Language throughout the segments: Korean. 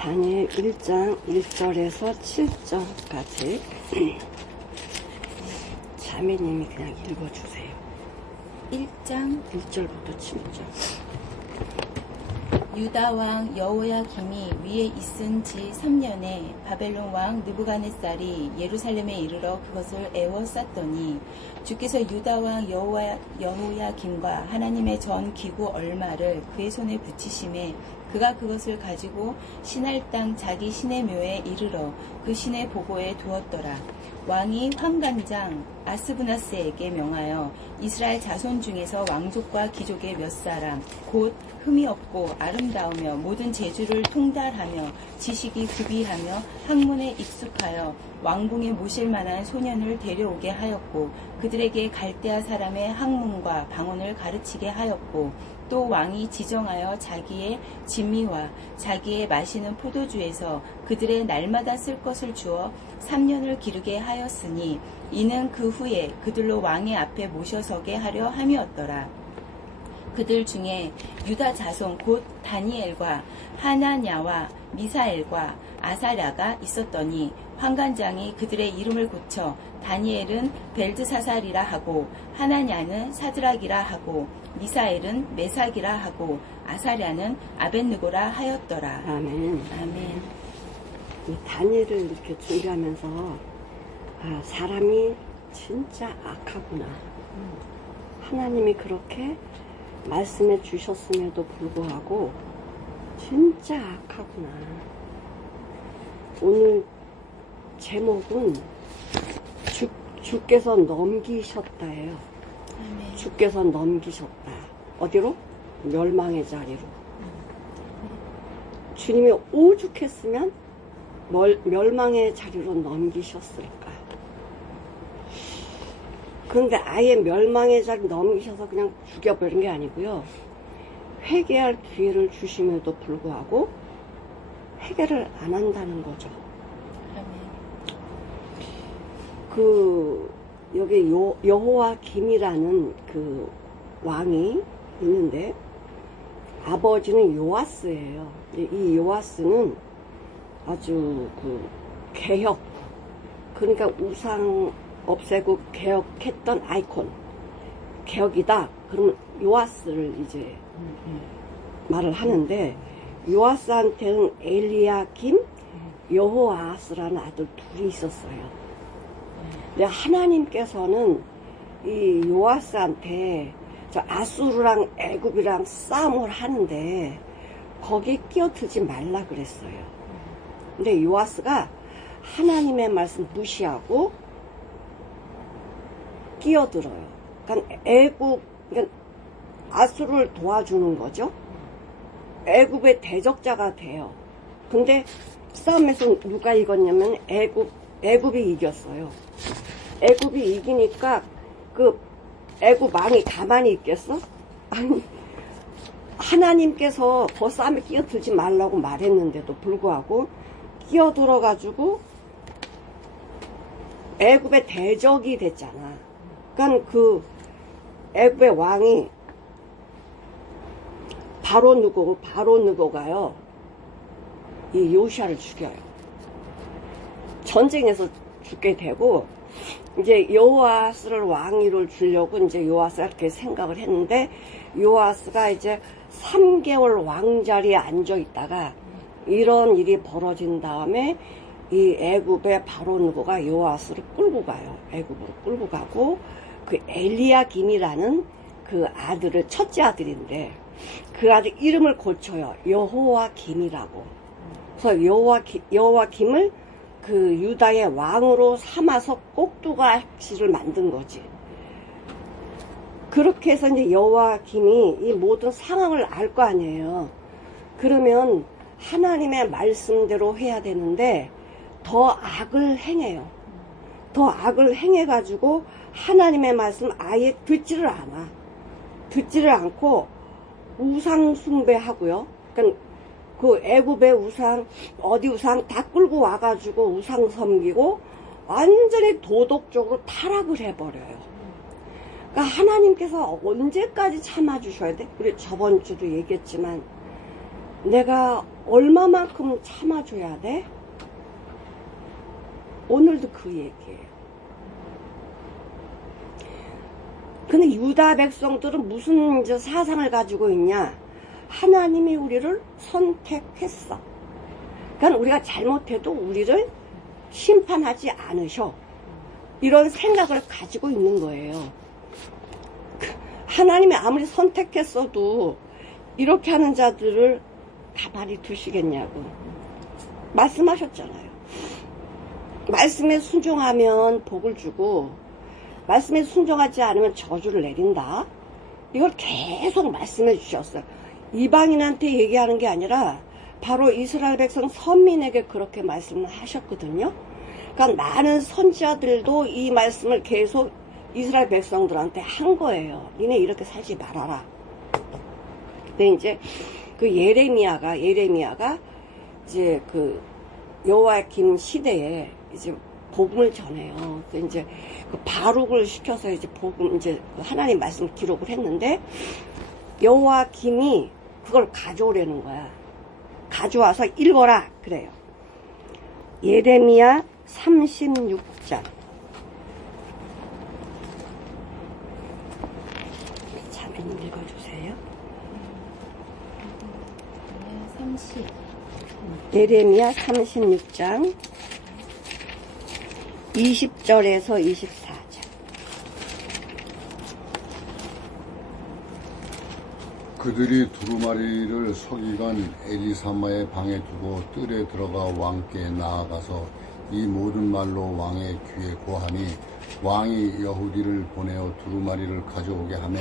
다니엘 1장 1절에서 7절까지 자매님이 그냥 읽어주세요. 1장 1절부터 7절. 유다 왕 여호야김이 위에 있은 지 3년에 바벨론 왕 느부갓네살이 예루살렘에 이르러 그것을 에워쌌더니 주께서 유다 왕 여호야김과 하나님의 전 기구 얼마를 그의 손에 붙이심에 그가 그것을 가지고 신할 땅 자기 신의 묘에 이르러 그 신의 보고에 두었더라. 왕이 환관장 아스브나스에게 명하여 이스라엘 자손 중에서 왕족과 귀족의 몇 사람 곧 흠이 없고 아름다우며 모든 재주를 통달하며 지식이 구비하며 학문에 익숙하여 왕궁에 모실 만한 소년을 데려오게 하였고 그들에게 갈대아 사람의 학문과 방언을 가르치게 하였고 또 왕이 지정하여 자기의 진미와 자기의 마시는 포도주에서 그들의 날마다 쓸 것을 주어 3년을 기르게 하였으니 이는 그 후에 그들로 왕의 앞에 모셔서게 하려 함이었더라. 그들 중에 유다 자손 곧 다니엘과 하나냐와 미사엘과 아사랴가 있었더니 환관장이 그들의 이름을 고쳐 다니엘은 벨드사살이라 하고 하나냐는 사드락이라 하고 미사엘은 메삭이라 하고 아사랴는 아벳느고라 하였더라. 아멘. 아멘. 이 다니엘을 이렇게 준비하면서 사람이 진짜 악하구나. 하나님이 그렇게 말씀해 주셨음에도 불구하고 진짜 악하구나. 오늘 제목은 주께서 넘기셨다예요. 아멘. 주께서 넘기셨다. 어디로? 멸망의 자리로. 주님이 오죽했으면 멸망의 자리로 넘기셨을까? 그런데 아예 멸망의 자리 넘기셔서 그냥 죽여버린 게 아니고요. 회개할 기회를 주심에도 불구하고 회개를 안 한다는 거죠. 여기 여호야김이라는 그 왕이 있는데 아버지는 요아스예요. 이 요아스는 아주 개혁, 그러니까 우상 없애고 개혁했던 아이콘, 개혁이다. 그러면 요아스를 이제 말을 하는데 요아스한테는 엘리야김, 여호아스라는 아들 둘이 있었어요. 근데 하나님께서는 이 요아스한테 저 아수르랑 애굽이랑 싸움을 하는데 거기에 끼어들지 말라 그랬어요. 근데 요아스가 하나님의 말씀 무시하고 끼어들어요. 그러니까 그러니까 아수르를 도와주는 거죠. 애굽의 대적자가 돼요. 근데 싸움에서 누가 이겼냐면 애굽이 이겼어요. 애굽이 이기니까 그 애굽 왕이 가만히 있겠어? 아니, 하나님께서 그 싸움에 끼어들지 말라고 말했는데도 불구하고 끼어들어가지고 애굽의 대적이 됐잖아. 그러니까 그 애굽의 왕이 바로 느고가요. 이 요시아를 죽여요. 전쟁에서 죽게 되고 이제 요아스를 왕위를 주려고 이제 요아스가 이렇게 생각을 했는데 요아스가 이제 3개월 왕자리에 앉아 있다가 이런 일이 벌어진 다음에 이 애굽의 바로 느고가 요아스를 끌고 가요. 애굽으로 끌고 가고 그 엘리야김이라는 그 아들을 첫째 아들인데 그 아들 이름을 고쳐요. 여호야김이라고. 그래서 여호야김을 그 유다의 왕으로 삼아서 꼭두가시를 만든 거지. 그렇게 해서 이제 여호야김이 이 모든 상황을 알 거 아니에요. 그러면 하나님의 말씀대로 해야 되는데 더 악을 행해요. 더 악을 행해가지고 하나님의 말씀 아예 듣지를 않아. 듣지를 않고 우상 숭배하고요. 그러니까 그 애굽의 우상, 어디 우상 다 끌고 와가지고 우상 섬기고 완전히 도덕적으로 타락을 해버려요. 그러니까 하나님께서 언제까지 참아주셔야 돼? 우리 저번 주도 얘기했지만 내가 얼마만큼 참아줘야 돼? 오늘도 그 얘기예요. 근데 유다 백성들은 무슨 이제 사상을 가지고 있냐? 하나님이 우리를 선택했어. 그러니까 우리가 잘못해도 우리를 심판하지 않으셔. 이런 생각을 가지고 있는 거예요. 하나님이 아무리 선택했어도 이렇게 하는 자들을 가만히 두시겠냐고 말씀하셨잖아요. 말씀에 순종하면 복을 주고 말씀에 순종하지 않으면 저주를 내린다. 이걸 계속 말씀해 주셨어요. 이방인한테 얘기하는 게 아니라 바로 이스라엘 백성 선민에게 그렇게 말씀을 하셨거든요. 그러니까 많은 선지자들도 이 말씀을 계속 이스라엘 백성들한테 한 거예요. 니네 이렇게 살지 말아라. 근데 이제 그 예레미야가 이제 그 여호야김 시대에 이제 복음을 전해요. 그래서 이제 그 바룩을 시켜서 이제 복음 이제 하나님 말씀을 기록을 했는데 여호야김이 그걸 가져오려는 거야. 가져와서 읽어라 그래요. 예레미야 36장. 자매님 읽어주세요. 예레미야 36장 20절에서 24절. 그들이 두루마리를 서기관 엘리사마의 방에 두고 뜰에 들어가 왕께 나아가서 이 모든 말로 왕의 귀에 고하니 왕이 여후디를 보내어 두루마리를 가져오게 하매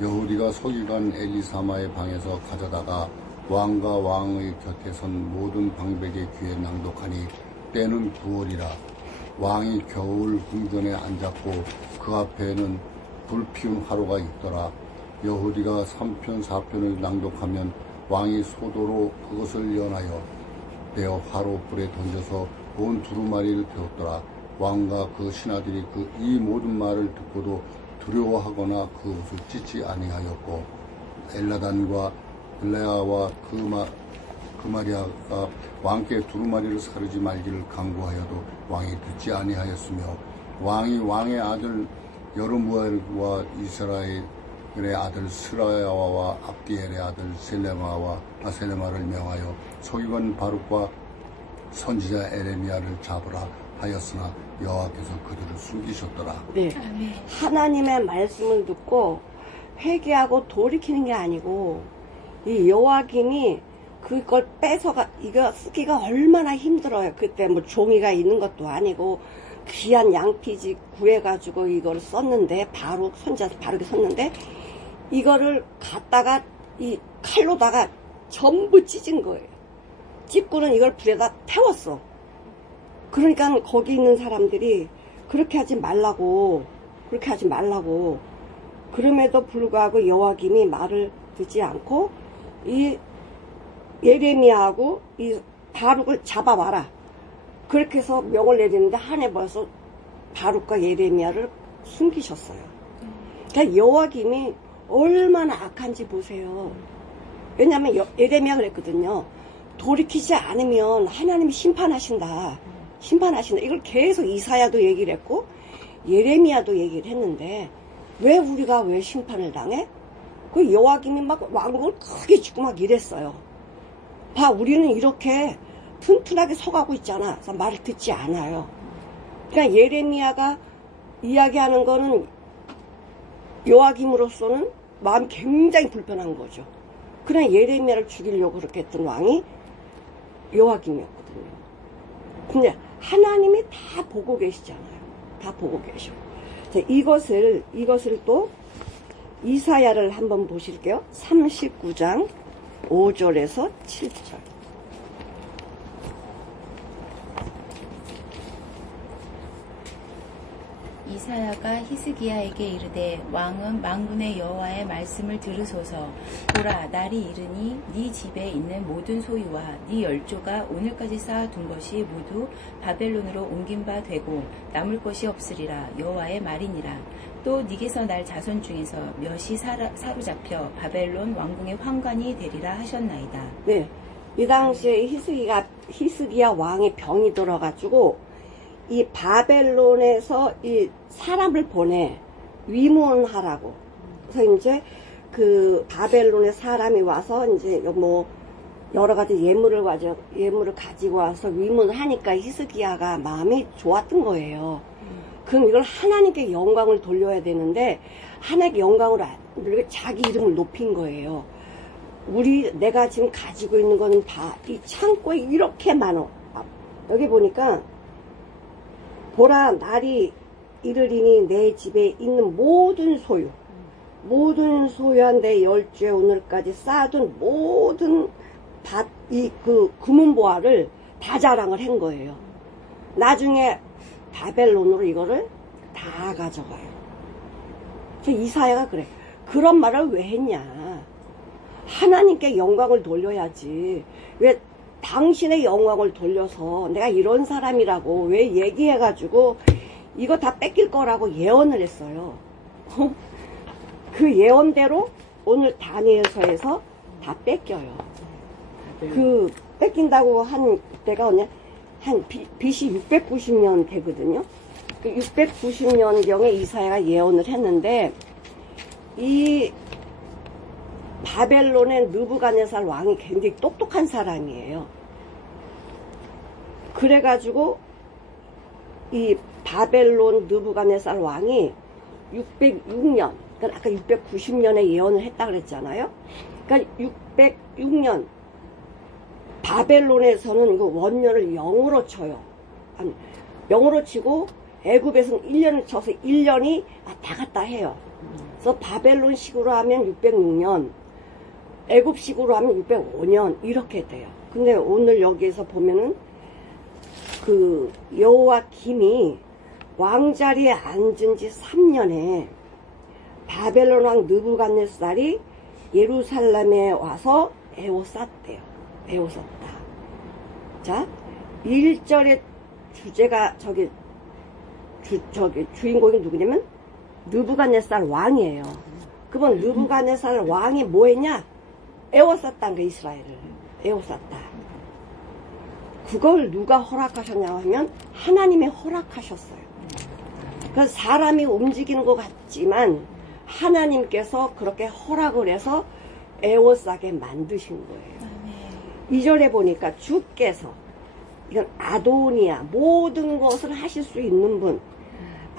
여후디가 서기관 엘리사마의 방에서 가져다가 왕과 왕의 곁에 선 모든 방백의 귀에 낭독하니 때는 9월이라. 왕이 겨울 궁전에 앉았고 그 앞에는 불 피운 화로가 있더라. 여후디가 3편 4편을 낭독하면 왕이 소도로 그것을 연하여 베어 화로 불에 던져서 온 두루마리를 태웠더라. 왕과 그 신하들이 이 모든 말을 듣고도 두려워하거나 그 옷을 찢지 아니하였고 엘라단과 엘레아와 그마리아가 왕께 두루마리를 사르지 말기를 강구하여도 왕이 듣지 아니하였으며 왕이 왕의 아들 여로무엘과 이스라엘의 아들 스라야와 압디엘의 아들 셀레마를 명하여 서기관 바룩과 선지자 에레미야를 잡으라 하였으나 여호와께서 그들을 숨기셨더라. 네. 하나님의 말씀을 듣고 회개하고 돌이키는 게 아니고 이 여호야김이 그걸 뺏어가 이거 쓰기가 얼마나 힘들어요. 그때 뭐 종이가 있는 것도 아니고 귀한 양피지 구해가지고 이걸 썼는데 선지자 바룩이 썼는데 이거를 갖다가 이 칼로다가 전부 찢은 거예요. 찢고는 이걸 불에다 태웠어. 그러니까 거기 있는 사람들이 그렇게 하지 말라고 그럼에도 불구하고 여호야김이 말을 듣지 않고 이 예레미야하고 이 바룩을 잡아와라. 그렇게 해서 명을 내리는데 한 해 벌써 바룩과 예레미야를 숨기셨어요. 그러니까 여호야김이 얼마나 악한지 보세요. 왜냐하면 예레미야가 그랬거든요. 돌이키지 않으면 하나님이 심판하신다. 이걸 계속 이사야도 얘기를 했고 예레미야도 얘기를 했는데 왜 심판을 당해? 그 여호야김이 막 왕국을 크게 주고 막 이랬어요. 봐, 우리는 이렇게 튼튼하게 서가고 있잖아. 그래서 말을 듣지 않아요. 그러니까 예레미야가 이야기하는 거는 여호야김으로서는 마음이 굉장히 불편한 거죠. 그냥 예레미야를 죽이려고 그렇게 했던 왕이 여호야김이었거든요. 근데 하나님이 다 보고 계시잖아요. 다 보고 계셔. 자, 이것을 또 이사야를 한번 보실게요. 39장 5절에서 7절. 이사야가 히스기야에게 이르되 왕은 만군의 여호와의 말씀을 들으소서. 보라, 날이 이르니 네 집에 있는 모든 소유와 네 열조가 오늘까지 쌓아둔 것이 모두 바벨론으로 옮긴 바 되고 남을 것이 없으리라. 여호와의 말이니라. 또 니게서 날 자손 중에서 몇이 사로잡혀 바벨론 왕궁의 환관이 되리라 하셨나이다. 네. 이 당시에 히스기야 왕의 병이 들어가지고 이 바벨론에서 이 사람을 보내 위문하라고. 그래서 이제 그 바벨론의 사람이 와서 이제 뭐 여러 가지 예물을 가지고 와서 위문을 하니까 히스기야가 마음이 좋았던 거예요. 그럼 이걸 하나님께 영광을 돌려야 되는데 하나님께 영광을 안 돌리고 자기 이름을 높인 거예요. 내가 지금 가지고 있는 거는 다 이 창고에 이렇게 많어. 여기 보니까 보라 날이 이르리니 내 집에 있는 모든 소유한 내 열주에 오늘까지 쌓아둔 모든 그 금은보화를 다 자랑을 한 거예요. 나중에 바벨론으로 이거를 다 가져가요. 이사야가 그래. 그런 말을 왜 했냐. 하나님께 영광을 돌려야지. 왜 당신의 영광을 돌려서 내가 이런 사람이라고 왜 얘기해가지고 이거 다 뺏길 거라고 예언을 했어요. 그 예언대로 오늘 다니엘서에서 다 뺏겨요. 그 뺏긴다고 한 때가 언제 한 BC 690년 되거든요. 그 690년경에 이사야가 예언을 했는데 이 바벨론의 느부갓네살 왕이 굉장히 똑똑한 사람이에요. 그래가지고 이 바벨론 느부갓네살 왕이 606년, 그러니까 아까 690년에 예언을 했다 그랬잖아요. 그러니까 606년 바벨론에서는 이거 원년을 0으로 쳐요. 아니, 0으로 치고 애굽에서는 1년을 쳐서 1년이 왔다 갔다 해요. 그래서 바벨론식으로 하면 606년, 애굽식으로 하면 605년 이렇게 돼요. 근데 오늘 여기에서 보면은 그 여호와김이 왕자리에 앉은 지 3년에 바벨론 왕 느부갓네살이 예루살렘에 와서 에워쌌대요. 에워쌌다. 자, 1절의 주제가 주인공이 누구냐면 느부갓네살 왕이에요. 그러면 느부갓네살 왕이 뭐 했냐? 에워쌌다는 거, 이스라엘을. 에워쌌다. 그걸 누가 허락하셨냐 하면 하나님이 허락하셨어요. 그래서 사람이 움직이는 것 같지만 하나님께서 그렇게 허락을 해서 에워싸게 만드신 거예요. 2절에 보니까 주께서, 이건 아도니아, 모든 것을 하실 수 있는 분,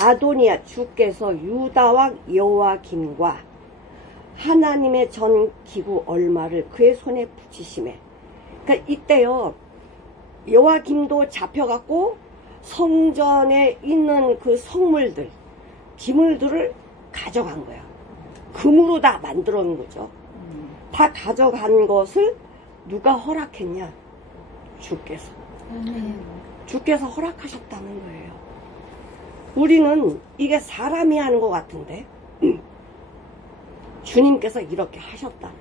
아도니아 주께서 유다왕 여호와김과 하나님의 전 기구 얼마를 그의 손에 붙이심에, 그러니까 이때요 여호와김도 잡혀갖고 성전에 있는 그 성물들, 기물들을 가져간 거야. 금으로 다 만들어 놓은 거죠. 다 가져간 것을 누가 허락했냐? 주께서. 주께서 허락하셨다는 거예요. 우리는 이게 사람이 하는 것 같은데 주님께서 이렇게 하셨다.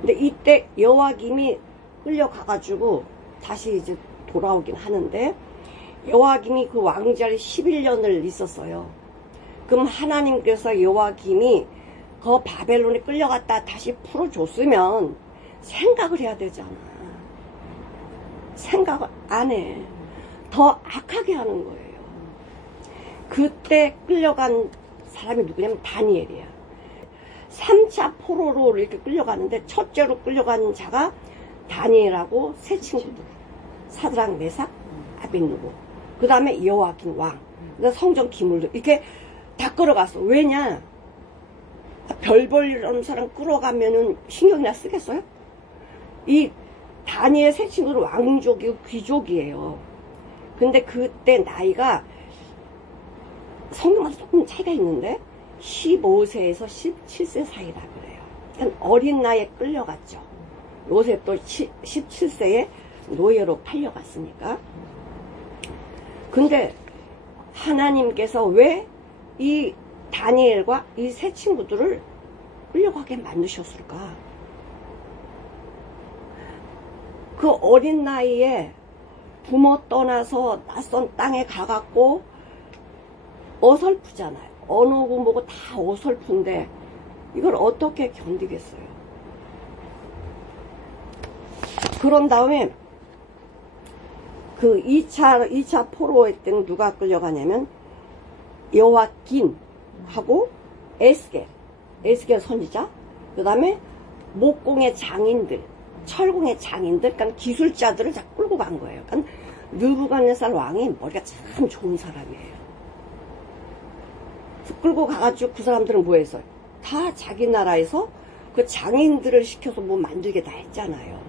근데 이때 여호와김이 끌려가가지고 다시 이제 돌아오긴 하는데, 여호와김이 그 왕자리 11년을 있었어요. 그럼 하나님께서 여호와김이 그 바벨론에 끌려갔다 다시 풀어줬으면 생각을 해야 되잖아. 생각을 안 해. 더 악하게 하는 거예요. 그때 끌려간 사람이 누구냐면 다니엘이야. 3차 포로로 이렇게 끌려갔는데 첫째로 끌려간 자가 다니엘하고 세 친구들, 사드락, 메삭, 아벳느고, 그 다음에 여호와김 왕, 그다음 성전 기물도 이렇게 다 끌어갔어. 왜냐? 별볼 일 없는 사람 끌어가면은 신경이나 쓰겠어요? 이 다니엘 세 친구는 왕족이고 귀족이에요. 근데 그때 나이가 성경마다 조금 차이가 있는데 15세에서 17세 사이라 그래요. 그러니까 어린 나이에 끌려갔죠. 요셉도 17세에 노예로 팔려갔으니까. 근데 하나님께서 왜 이 다니엘과 이 세 친구들을 끌려가게 만드셨을까? 그 어린 나이에 부모 떠나서 낯선 땅에 가갖고 어설프잖아요. 언어고 뭐고 다 어설픈데 이걸 어떻게 견디겠어요? 그런 다음에 그 2차 포로에 때 누가 끌려가냐면 여호와긴하고 에스겔 선지자, 그 다음에 목공의 장인들, 철공의 장인들, 그러니까 기술자들을 다 끌고 간 거예요. 그러니까 느부갓네살 왕이 머리가 참 좋은 사람이에요. 끌고 가가지고 그 사람들은 뭐 했어요? 다 자기 나라에서 그 장인들을 시켜서 뭐 만들게 다 했잖아요.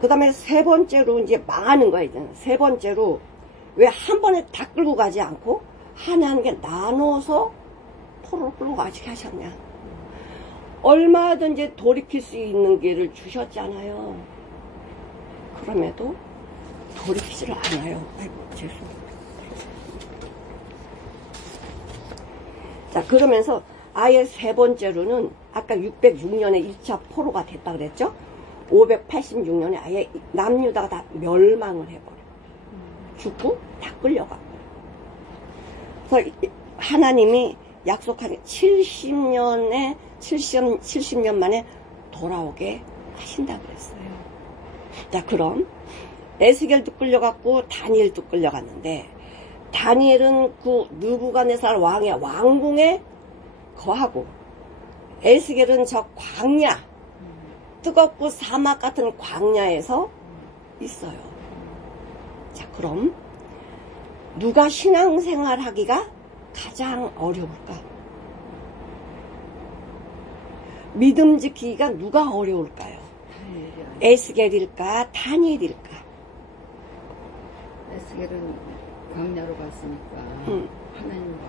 그 다음에 세 번째로 이제 망하는 거야, 이제. 세 번째로 왜 한 번에 다 끌고 가지 않고 하나님께 나눠서 포로로 끌고 가게 하셨냐. 얼마든지 돌이킬 수 있는 길을 주셨잖아요. 그럼에도 돌이키지를 않아요. 아이고, 죄송합니다. 자, 그러면서 아예 세 번째로는 아까 606년에 2차 포로가 됐다 그랬죠? 586년에 아예 남유다가 다 멸망을 해버려. 죽고 다 끌려가. 그래서 하나님이 약속한 70년 만에 돌아오게 하신다 그랬어요. 자, 그럼 에스겔도 끌려갔고 다니엘도 끌려갔는데, 다니엘은 그 느부갓네살 왕의 왕궁에 거하고, 에스겔은 저 광야, 뜨겁고 사막 같은 광야에서 있어요. 자, 그럼 누가 신앙생활 하기가 가장 어려울까? 믿음 지키기가 누가 어려울까요? 에스겔일까? 다니엘일까? 에스겔은 광야로 갔으니까 하나님과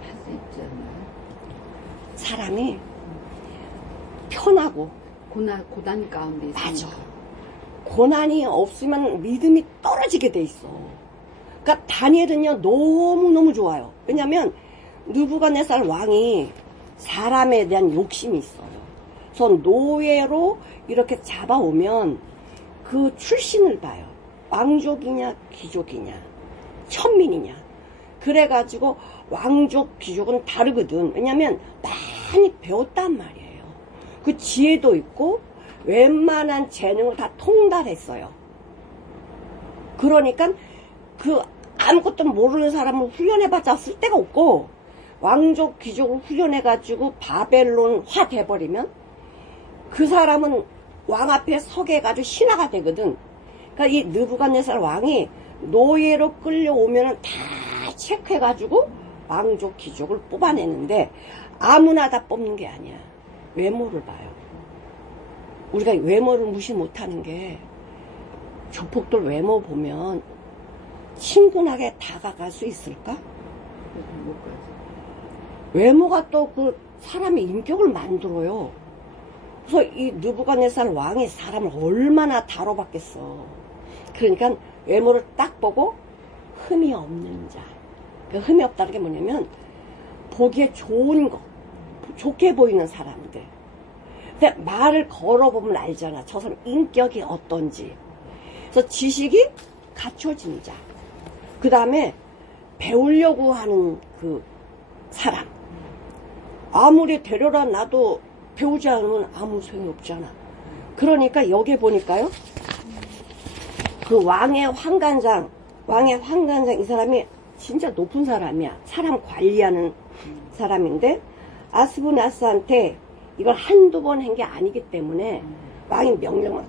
할 수 있지 않나요? 사람이 편하고 고난 가운데 있으니까. 맞아. 고난이 없으면 믿음이 떨어지게 돼 있어. 그러니까 다니엘은요 너무너무 좋아요. 왜냐면 느부갓네살 왕이 사람에 대한 욕심이 있어요. 그래서 노예로 이렇게 잡아오면 그 출신을 봐요. 왕족이냐 귀족이냐 천민이냐. 그래가지고 왕족 귀족은 다르거든. 왜냐면 많이 배웠단 말이에요. 그 지혜도 있고 웬만한 재능을 다 통달했어요. 그러니까 그 아무것도 모르는 사람을 훈련해봤자 쓸데가 없고, 왕족 귀족을 훈련해가지고 바벨론화 돼버리면 그 사람은 왕 앞에 서게 해가지고 신하가 되거든. 그러니까 이 느부갓네살 왕이 노예로 끌려오면 다 체크해가지고 왕족 귀족을 뽑아내는데, 아무나 다 뽑는 게 아니야. 외모를 봐요. 우리가 외모를 무시 못하는 게, 조폭들 외모 보면 친근하게 다가갈 수 있을까? 못 가지. 외모가 또 그 사람의 인격을 만들어요. 그래서 이 느부갓네살 왕이 사람을 얼마나 다뤄봤겠어. 그러니까 외모를 딱 보고 흠이 없는 자. 그 흠이 없다는 게 뭐냐면 보기에 좋은 거, 좋게 보이는 사람들. 근데 말을 걸어보면 알잖아. 저 사람 인격이 어떤지. 그래서 지식이 갖춰진 자. 그 다음에 배우려고 하는 그 사람. 아무리 데려다 놔도 배우지 않으면 아무 소용이 없잖아. 그러니까 여기 보니까요. 그 왕의 환관장 이 사람이 진짜 높은 사람이야. 사람 관리하는 사람인데, 아스부나스한테 이걸 한두 번 한 게 아니기 때문에 왕이 명령을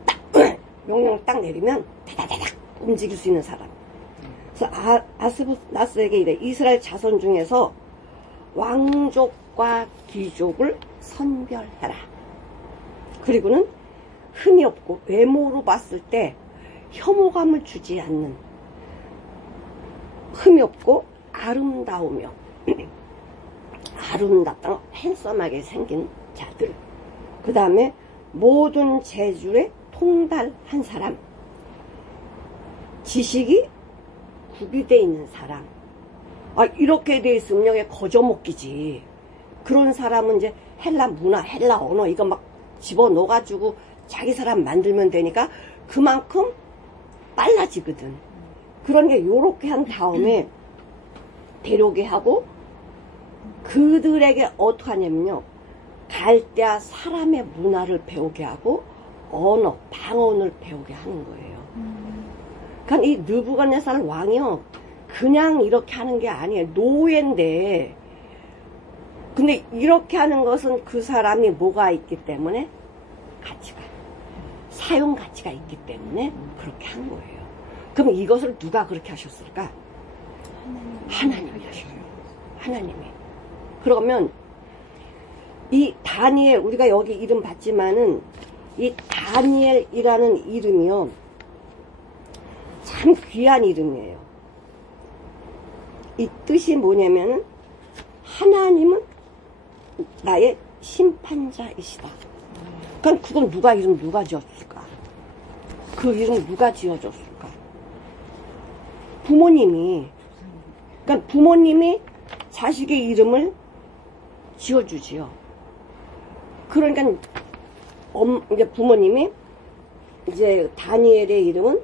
딱 내리면 다다다닥 움직일 수 있는 사람. 그래서 아스부나스에게 이래. 이스라엘 자손 중에서 왕족과 귀족을 선별해라. 그리고는 흠이 없고 외모로 봤을 때 혐오감을 주지 않는, 흠이 없고 아름다우며 아름답다 핸섬하게 생긴 자들. 그 다음에 모든 재주에 통달한 사람, 지식이 구비되어 있는 사람. 이렇게 돼 있으면 여기 거저먹기지. 그런 사람은 이제 헬라 문화, 헬라 언어 이거 막 집어넣어가지고 자기 사람 만들면 되니까 그만큼 빨라지거든. 그러니까 요렇게 한 다음에 데려오게 하고 그들에게 어떻게 하냐면요. 갈대아 사람의 문화를 배우게 하고 언어, 방언을 배우게 하는 거예요. 그러니까 이 느부갓네살 왕이요. 그냥 이렇게 하는 게 아니에요. 노예인데 근데 이렇게 하는 것은 그 사람이 뭐가 있기 때문에 가치가 사용 가치가 있기 때문에 그렇게 한 거예요. 그럼 이것을 누가 그렇게 하셨을까? 하나님이 하셔요. 하나님이. 그러면 이 다니엘 우리가 여기 이름 봤지만은 이 다니엘이라는 이름이요. 참 귀한 이름이에요. 이 뜻이 뭐냐면은 하나님은 나의 심판자이시다. 그럼 그건 누가 지었을까? 그 이름 누가 지어줬을까? 부모님이. 그러니까 부모님이 자식의 이름을 지어주지요. 그러니까 이제 부모님이 이제 다니엘의 이름은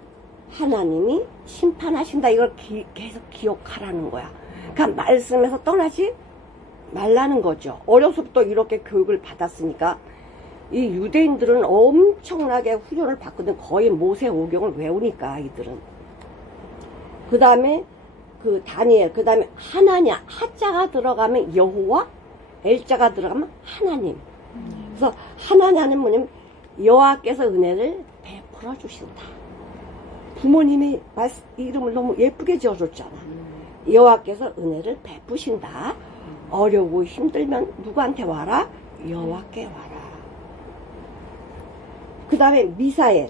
하나님이 심판하신다. 이걸 계속 기억하라는 거야. 그러니까 말씀에서 떠나지 말라는 거죠. 어려서부터 이렇게 교육을 받았으니까 이 유대인들은 엄청나게 훈련을 받거든. 거의 모세오경을 외우니까 이들은. 그 다음에 그 다니엘, 그 다음에 하나냐, 하자가 들어가면 여호와, 엘자가 들어가면 하나님. 그래서 하나냐는 뭐냐면 여호와께서 은혜를 베풀어 주신다. 부모님이 이름을 너무 예쁘게 지어줬잖아. 여호와께서 은혜를 베푸신다. 어려우고 힘들면 누구한테 와라? 여호와께 와라. 그 다음에 미사엘.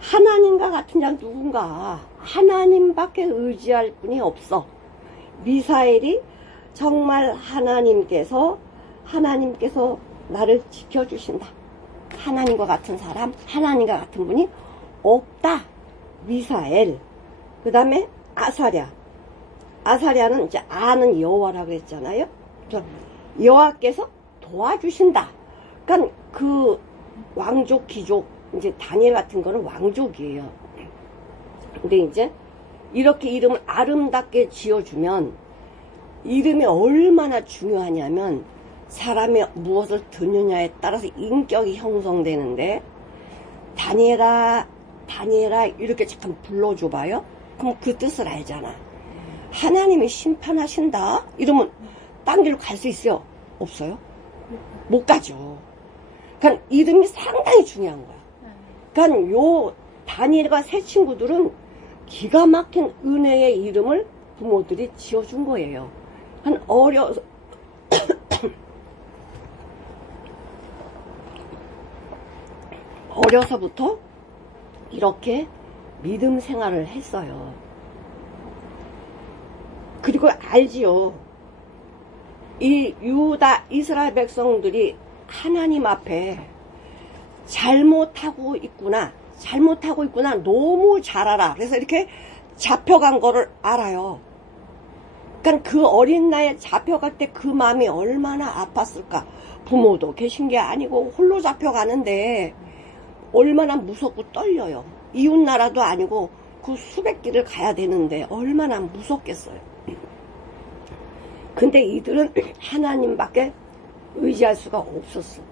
하나님과 같은 자는 누군가? 하나님밖에 의지할 분이 없어. 미사엘이 정말 하나님께서 나를 지켜주신다. 하나님과 같은 사람, 하나님과 같은 분이 없다. 미사엘. 그 다음에 아사랴. 아사랴는 이제 아는 여호와라고 그랬잖아요. 여호와께서 도와주신다. 그러니까 그 왕족, 귀족, 이제 다니엘 같은 거는 왕족이에요. 근데 이제 이렇게 이름을 아름답게 지어주면 이름이 얼마나 중요하냐면 사람이 무엇을 듣느냐에 따라서 인격이 형성되는데 다니엘아 이렇게 잠깐 불러줘봐요. 그럼 그 뜻을 알잖아. 하나님이 심판하신다 이러면 딴 길로 갈 수 있어요? 없어요? 못 가죠. 그러니까 이름이 상당히 중요한 거야. 그러니까 요 다니엘과 세 친구들은 기가 막힌 은혜의 이름을 부모들이 지어준 거예요. 한 어려서부터 이렇게 믿음 생활을 했어요. 그리고 알지요. 이 유다 이스라엘 백성들이 하나님 앞에 잘못하고 있구나 너무 잘 알아. 그래서 이렇게 잡혀간 거를 알아요. 그러니까 그 어린 나이에 잡혀갈 때 그 마음이 얼마나 아팠을까. 부모도 계신 게 아니고 홀로 잡혀가는데 얼마나 무섭고 떨려요. 이웃나라도 아니고 그 수백 길을 가야 되는데 얼마나 무섭겠어요. 근데 이들은 하나님밖에 의지할 수가 없었어.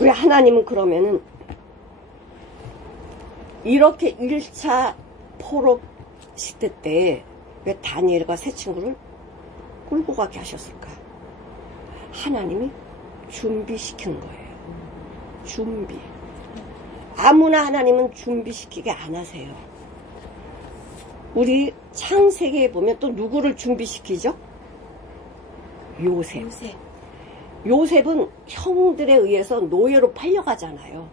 왜 하나님은 그러면은 이렇게 1차 포로 시대 때 왜 다니엘과 세 친구를 끌고 가게 하셨을까? 하나님이 준비시킨 거예요. 준비. 아무나 하나님은 준비시키게 안 하세요. 우리 창세기에 보면 또 누구를 준비시키죠? 요셉. 요셉은 형들에 의해서 노예로 팔려가잖아요.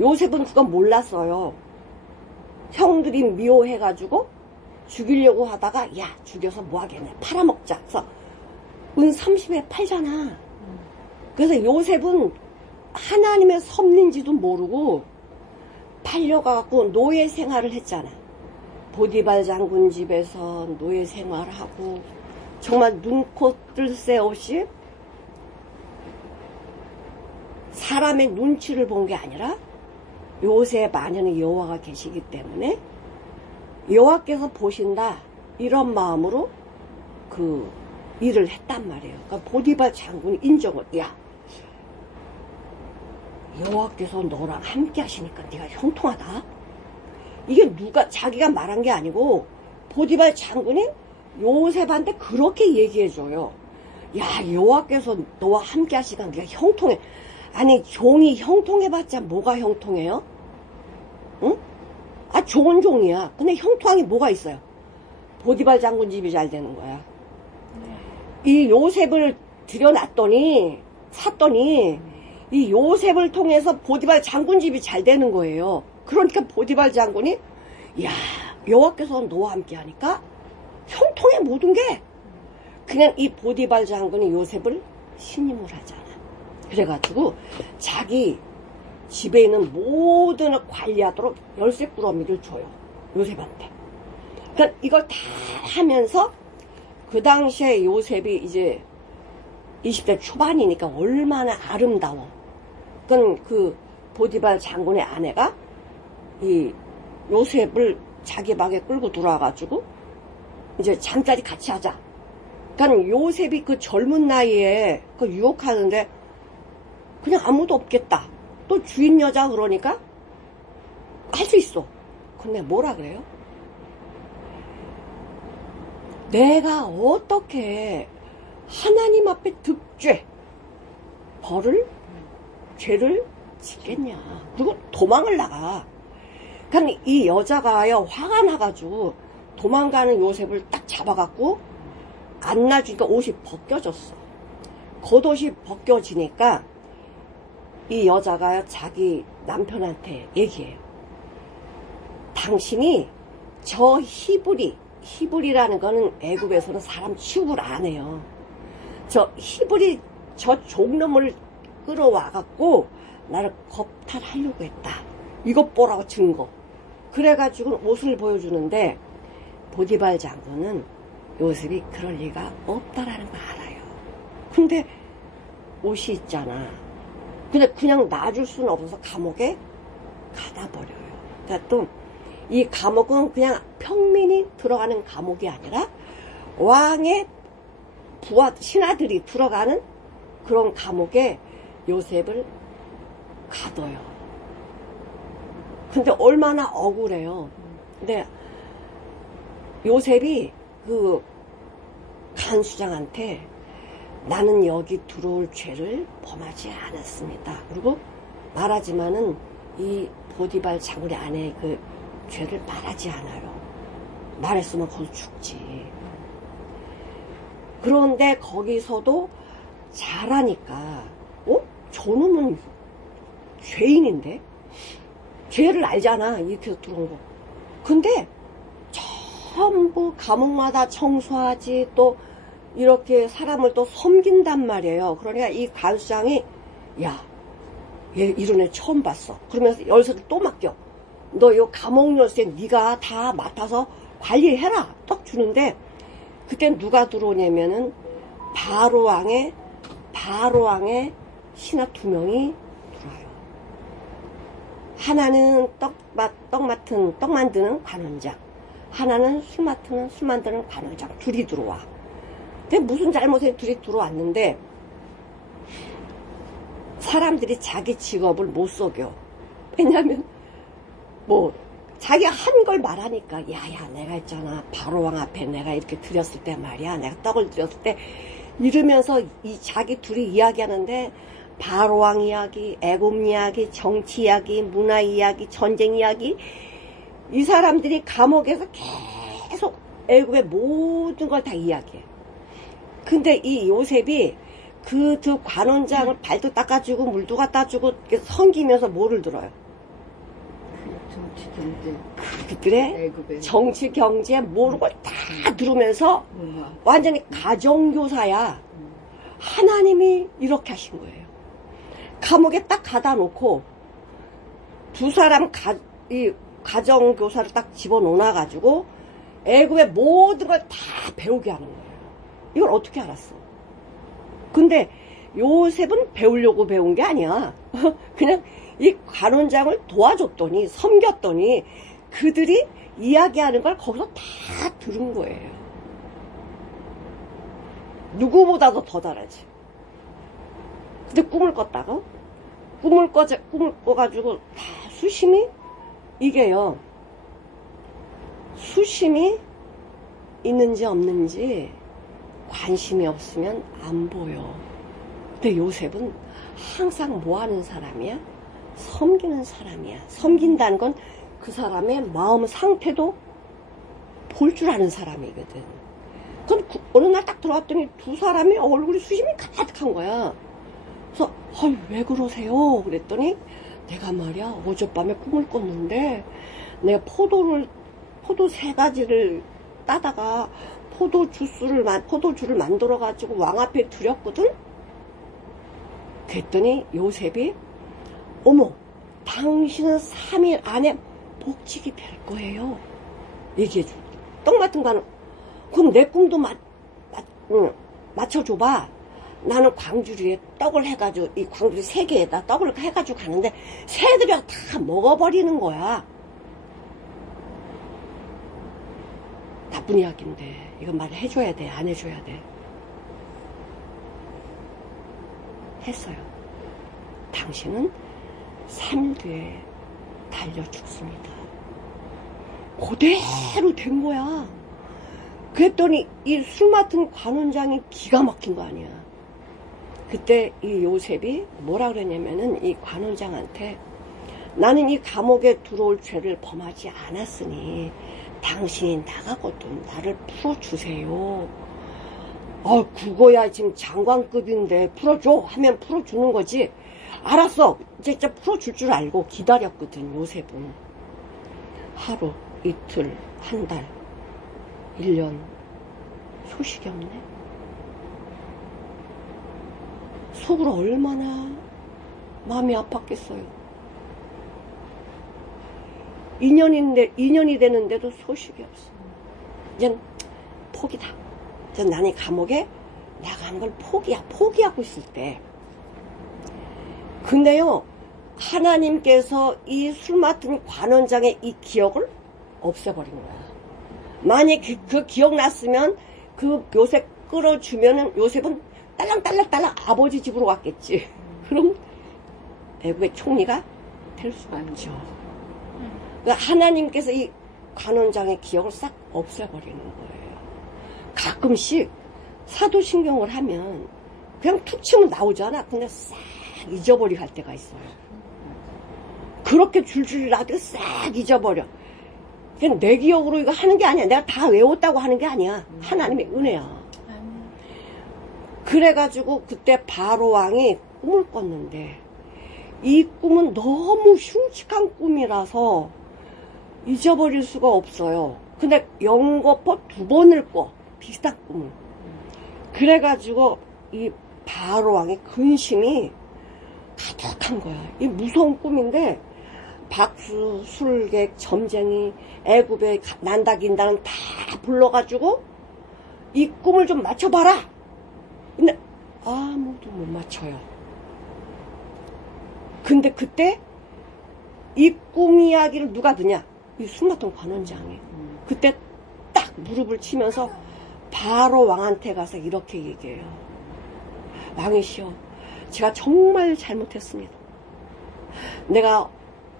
요셉은 그건 몰랐어요. 형들이 미워해가지고 죽이려고 하다가 야 죽여서 뭐하겠냐 팔아먹자. 그래서 은 30에 팔잖아. 그래서 요셉은 하나님의 섭리인지도 모르고 팔려가고 노예 생활을 했잖아. 보디발 장군 집에서 노예 생활을 하고 정말 눈코 뜰 새 없이 사람의 눈치를 본 게 아니라 요셉 안에는 여호와가 계시기 때문에 여호와께서 보신다. 이런 마음으로 그 일을 했단 말이에요. 그러니까 보디발 장군이 인정을, 야, 여호와께서 너랑 함께 하시니까 네가 형통하다. 이게 누가, 자기가 말한 게 아니고 보디발 장군이 요셉한테 그렇게 얘기해줘요. 야, 여호와께서 너와 함께 하시니까 네가 형통해. 아니, 종이 형통해봤자 뭐가 형통해요? 응? 아, 좋은 종이야. 근데 형통한 게 뭐가 있어요? 보디발 장군 집이 잘 되는 거야. 이 요셉을 들여놨더니, 샀더니, 이 요셉을 통해서 보디발 장군 집이 잘 되는 거예요. 그러니까 보디발 장군이, 야, 여호와께서 너와 함께 하니까 형통해 모든 게. 그냥 이 보디발 장군이 요셉을 신임을 하잖아. 그래가지고 자기 집에 있는 모든 걸 관리하도록 열쇠 꾸러미를 줘요. 요셉한테. 그러니까 이걸 다 하면서 그 당시에 요셉이 이제 20대 초반이니까 얼마나 아름다워. 그건 그 보디발 장군의 아내가 이 요셉을 자기 방에 끌고 들어와가지고 이제 잠자리 같이 하자. 그러니까 요셉이 그 젊은 나이에 그 유혹하는데 그냥 아무도 없겠다. 또 주인 여자 그러니까 할 수 있어. 근데 뭐라 그래요? 내가 어떻게 하나님 앞에 득죄, 죄를 짓겠냐. 그리고 도망을 나가. 그러니까 이 여자가요, 화가 나가지고 도망가는 요셉을 딱 잡아갖고 안 놔주니까 옷이 벗겨졌어. 겉옷이 벗겨지니까 이 여자가 자기 남편한테 얘기해요. 당신이 저 히브리라는 거는 애굽에서는 사람 취급을 안 해요. 저 히브리 저 종놈을 끌어와갖고 나를 겁탈하려고 했다. 이것 보라고 증거. 그래가지고 옷을 보여주는데 보디발 장군은 요셉이 그럴 리가 없다라는 거 알아요. 근데 옷이 있잖아. 근데 그냥 놔줄 수는 없어서 감옥에 가다 버려요. 그러니까 또 이 감옥은 그냥 평민이 들어가는 감옥이 아니라 왕의 부하 신하들이 들어가는 그런 감옥에 요셉을 가둬요. 근데 얼마나 억울해요. 근데 요셉이 그 간수장한테 나는 여기 들어올 죄를 범하지 않았습니다. 그리고 말하지만은 이 보디발 장군의 아내 그 죄를 말하지 않아요. 말했으면 거기서 죽지. 그런데 거기서도 잘하니까, 저놈은 죄인인데? 죄를 알잖아, 이렇게 들어온 거. 근데 전부 감옥마다 청소하지, 또 이렇게 사람을 또 섬긴단 말이에요. 그러니까 이 간수장이, 야, 얘 이런 애 처음 봤어. 그러면서 열쇠를 또 맡겨. 너 요 감옥 열쇠 네가 다 맡아서 관리해라. 딱 주는데 그때 누가 들어오냐면은 바로왕의 신하 2명이 들어와요. 하나는 떡 만드는 관원장, 하나는 술 만드는 관원장. 둘이 들어와. 근데 무슨 잘못에 둘이 들어왔는데 사람들이 자기 직업을 못 속여. 왜냐면 자기가 한 걸 말하니까, 야야, 내가 있잖아. 바로왕 앞에 내가 이렇게 드렸을 때 말이야. 내가 떡을 드렸을 때, 이러면서 자기 둘이 이야기하는데, 바로왕 이야기, 애굽 이야기, 정치 이야기, 문화 이야기, 전쟁 이야기, 이 사람들이 감옥에서 계속 애굽의 모든 걸 다 이야기해. 근데 이 요셉이 그 두 관원장을 발도 닦아주고, 물도 갖다 주고, 섬기면서 뭐를 들어요? 정치 경제 그들의 애굽의 정치 경제 모르는 걸 다 들으면서 문화. 완전히 가정교사야. 하나님이 이렇게 하신 거예요. 감옥에 딱 가다 놓고 두 사람 이 가정교사를 딱 집어넣어놔가지고 애굽의 모든 걸 다 배우게 하는 거예요. 이걸 어떻게 알았어? 근데 요셉은 배우려고 배운 게 아니야. 그냥 이 관원장을 도와줬더니, 섬겼더니 그들이 이야기하는 걸 거기서 다 들은 거예요. 누구보다도 더 잘하지. 근데 꿈을 꿨다고? 꿈을 꿔가지고 다 수심이 이게요. 수심이 있는지 없는지 관심이 없으면 안 보여. 근데 요셉은 항상 뭐 하는 사람이야? 섬기는 사람이야. 섬긴다는 건 그 사람의 마음 상태도 볼 줄 아는 사람이거든. 그럼 어느 날 딱 들어왔더니 두 사람이 얼굴이 수심이 가득한 거야. 그래서 왜 그러세요? 그랬더니 내가 말이야 어젯밤에 꿈을 꿨는데 내가 포도 3가지를 따다가 포도주를 만들어 가지고 왕 앞에 드렸거든. 그랬더니 요셉이 어머 당신은 3일 안에 복직이 될 거예요. 얘기해줘. 떡 같은 거는 그럼 내 꿈도 맞춰줘봐. 나는 광주리에 떡을 해가지고 이 광주리 3개에다 떡을 해가지고 가는데 새들이 다 먹어버리는 거야. 나쁜 이야기인데 이건 말을 해줘야 돼, 안 해줘야 돼? 했어요. 당신은 3일 뒤에 달려 죽습니다. 그대로 된 거야. 그랬더니 이 술 맡은 관원장이 기가 막힌 거 아니야. 그때 이 요셉이 뭐라 그랬냐면은 이 관원장한테 나는 이 감옥에 들어올 죄를 범하지 않았으니 당신이 나가거든 나를 풀어주세요. 그거야 지금 장관급인데 풀어줘 하면 풀어주는 거지. 알았어. 이제 진짜 풀어줄 줄 알고 기다렸거든 요셉은. 하루, 이틀, 한 달, 1년 소식이 없네. 속으로 얼마나 마음이 아팠겠어요. 2년이 되는데도 소식이 없어. 이젠 포기다. 이젠 나는 감옥에 나가는 걸 포기하고 있을 때. 근데요, 하나님께서 이 술 맡은 관원장의 이 기억을 없애버린 거야. 만약 그 기억 났으면 그 요셉 끌어주면은 요셉은 딸랑딸랑 아버지 집으로 갔겠지. 그럼 애국의 총리가 될 수가 없죠. 그러니까 하나님께서 이 관원장의 기억을 싹 없애버리는 거예요. 가끔씩 사도신경을 하면 그냥 툭 치면 나오잖아. 근데 싹 잊어버리고 할 때가 있어요. 그렇게 줄줄 나도 싹 잊어버려. 그냥 내 기억으로 이거 하는 게 아니야. 내가 다 외웠다고 하는 게 아니야. 하나님의 은혜야. 그래가지고 그때 바로 왕이 꿈을 꿨는데 이 꿈은 너무 흉측한 꿈이라서 잊어버릴 수가 없어요. 근데 영거법 2번을 꿔. 비슷한 꿈을. 그래가지고 이 바로 왕의 근심이 가득한 거야. 이 무서운 꿈인데 박수, 술객, 점쟁이, 애굽의 난다긴다는 다 불러가지고 이 꿈을 좀 맞춰봐라. 근데 아무도 못 맞춰요. 근데 그때 이 꿈 이야기를 누가 듣냐? 이 술 맡은 관원장이. 그때 딱 무릎을 치면서 바로 왕한테 가서 이렇게 얘기해요. 왕이시여, 제가 정말 잘못했습니다. 내가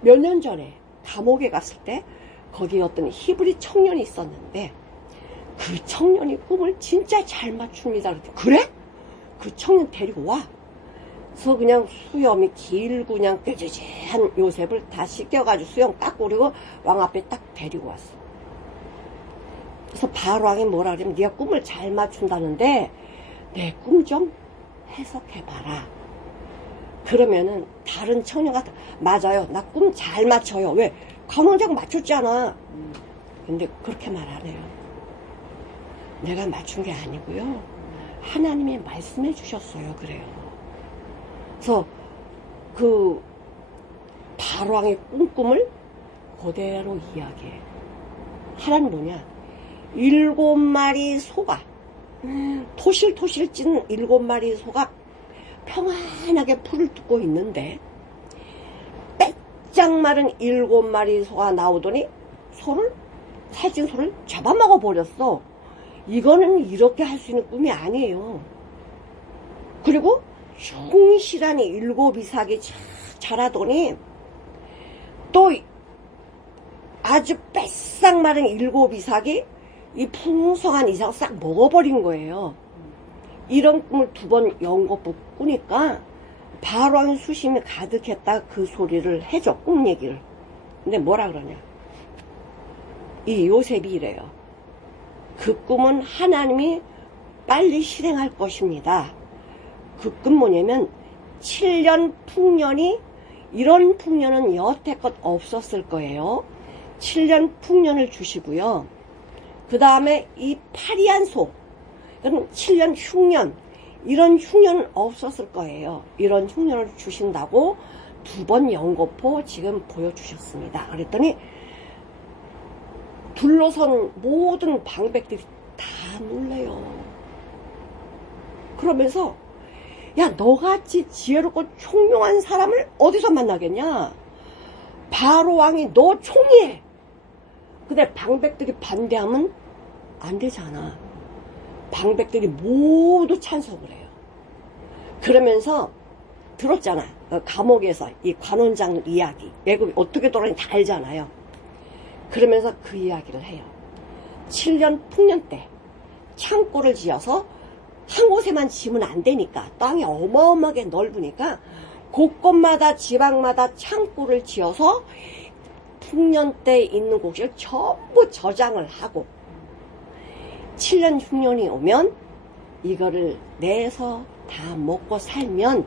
몇 년 전에 감옥에 갔을 때 거기 어떤 히브리 청년이 있었는데 그 청년이 꿈을 진짜 잘 맞춥니다. 그래? 그 청년 데리고 와. 그래서 그냥 수염이 길고 그냥 뾰족한 요셉을 다 씻겨가지고 수염 닦고 그리고 왕 앞에 딱 데리고 왔어. 그래서 바로 왕이 뭐라 그러면 네가 꿈을 잘 맞춘다는데 내 꿈 좀 해석해봐라. 그러면은 다른 청년 같아. 맞아요. 나 꿈 잘 맞춰요. 왜? 관원장 맞췄잖아. 근데 그렇게 말 안 해요. 내가 맞춘 게 아니고요. 하나님이 말씀해 주셨어요. 그래요. 그래서 그 바로왕의 꿈을 그대로 이야기해. 하나는 뭐냐? 7마리 소가 토실토실 찐 7마리 소가 평안하게 풀을 뜯고 있는데 빼짝 마른 7마리 소가 나오더니 소를 살찐 소를 잡아먹어 버렸어. 이거는 이렇게 할 수 있는 꿈이 아니에요. 그리고 충실한 일곱 이삭이 자라더니 또 아주 뺏싹 마른 일곱 이삭이 이 풍성한 이삭을 싹 먹어버린 거예요. 이런 꿈을 2번 연거푸 꾸니까 바로왕 수심이 가득했다 그 소리를 해줘, 꿈 얘기를. 근데 뭐라 그러냐, 이 요셉이 이래요. 그 꿈은 하나님이 빨리 실행할 것입니다. 그 꿈 뭐냐면 7년 풍년이, 이런 풍년은 여태껏 없었을 거예요. 7년 풍년을 주시고요. 그 다음에 이 파리한 소, 그럼 7년 흉년, 이런 흉년은 없었을 거예요. 이런 흉년을 주신다고 2번 연거푸 지금 보여주셨습니다. 그랬더니 둘러선 모든 방백들이 다 놀래요. 그러면서 야, 너같이 지혜롭고 총명한 사람을 어디서 만나겠냐? 바로왕이 너 총리해. 근데 방백들이 반대하면 안 되잖아. 방백들이 모두 찬성을 해요. 그러면서 들었잖아. 감옥에서 이 관원장 이야기, 애굽이 어떻게 돌아가는지 다 알잖아요. 그러면서 그 이야기를 해요. 7년 풍년 때 창고를 지어서 한 곳에만 지으면 안 되니까, 땅이 어마어마하게 넓으니까 곳곳마다 지방마다 창고를 지어서 풍년 때 있는 곡식을 전부 저장을 하고 7년 흉년이 오면 이거를 내서 다 먹고 살면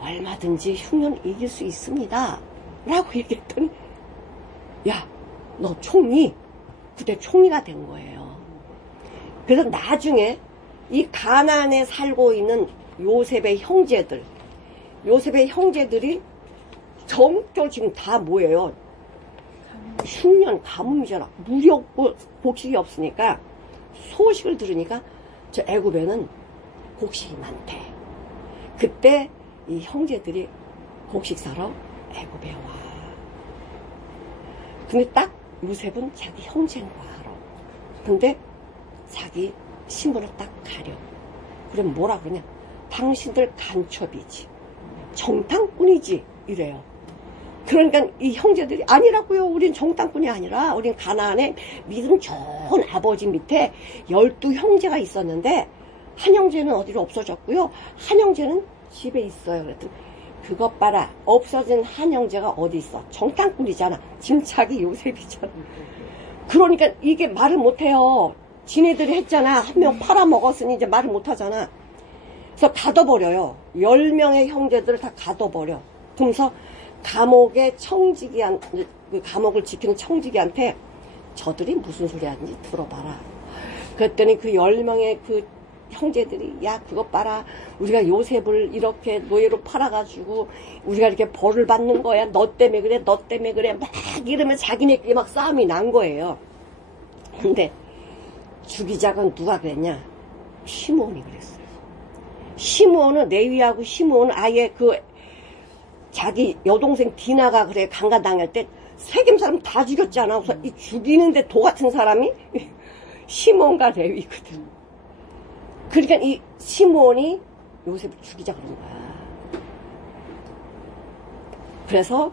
얼마든지 흉년 이길 수 있습니다 라고 얘기했더니, 야, 너 총리? 그때 총리가 된 거예요. 그래서 나중에 이 가나안에 살고 있는 요셉의 형제들이 전격적으로 지금 다 뭐예요? 흉년 가뭄이잖아. 물이 없고 곡식이 없으니까 소식을 들으니까 저 애굽에는 곡식이 많대. 그때 이 형제들이 곡식 사러 애굽에 와. 근데 딱 요셉은 자기 형제인 거 알아. 근데 자기 신분을 딱 가려. 그럼 뭐라 그러냐? 당신들 간첩이지, 정탐꾼이지, 이래요. 그러니까 이 형제들이 아니라고요. 우린 정탐꾼이 아니라 우린 가나안에 믿음 좋은 아버지 밑에 12형제가 있었는데 한 형제는 어디로 없어졌고요, 한 형제는 집에 있어요. 그랬더니 그것 봐라, 없어진 한 형제가 어디 있어? 정탐꾼이잖아. 짐작이 요셉이잖아. 그러니까 이게 말을 못해요. 지네들이 했잖아. 한 명 팔아먹었으니 이제 말을 못하잖아. 그래서 가둬버려요. 10명의 형제들을 다 가둬버려. 그러면서 감옥의 청지기한테, 그 감옥을 지키는 청지기한테 저들이 무슨 소리 하는지 들어봐라. 그랬더니 그 10명의 그 형제들이, 야, 그것 봐라, 우리가 요셉을 이렇게 노예로 팔아가지고 우리가 이렇게 벌을 받는 거야. 너 때문에 그래, 너 때문에 그래, 막 이러면 자기네끼리 막 싸움이 난 거예요. 근데 주기자가 누가 그랬냐? 시므온이 그랬어요. 시므온은, 레위하고 시므온은 아예 그 자기 여동생 디나가 그래 강간당할 때 세겜 사람 다 죽였잖아. 그래서 이 죽이는데 도 같은 사람이 시므온과 레위거든. 그러니까 이 시므온이 요셉을 죽이자 그런 거야. 그래서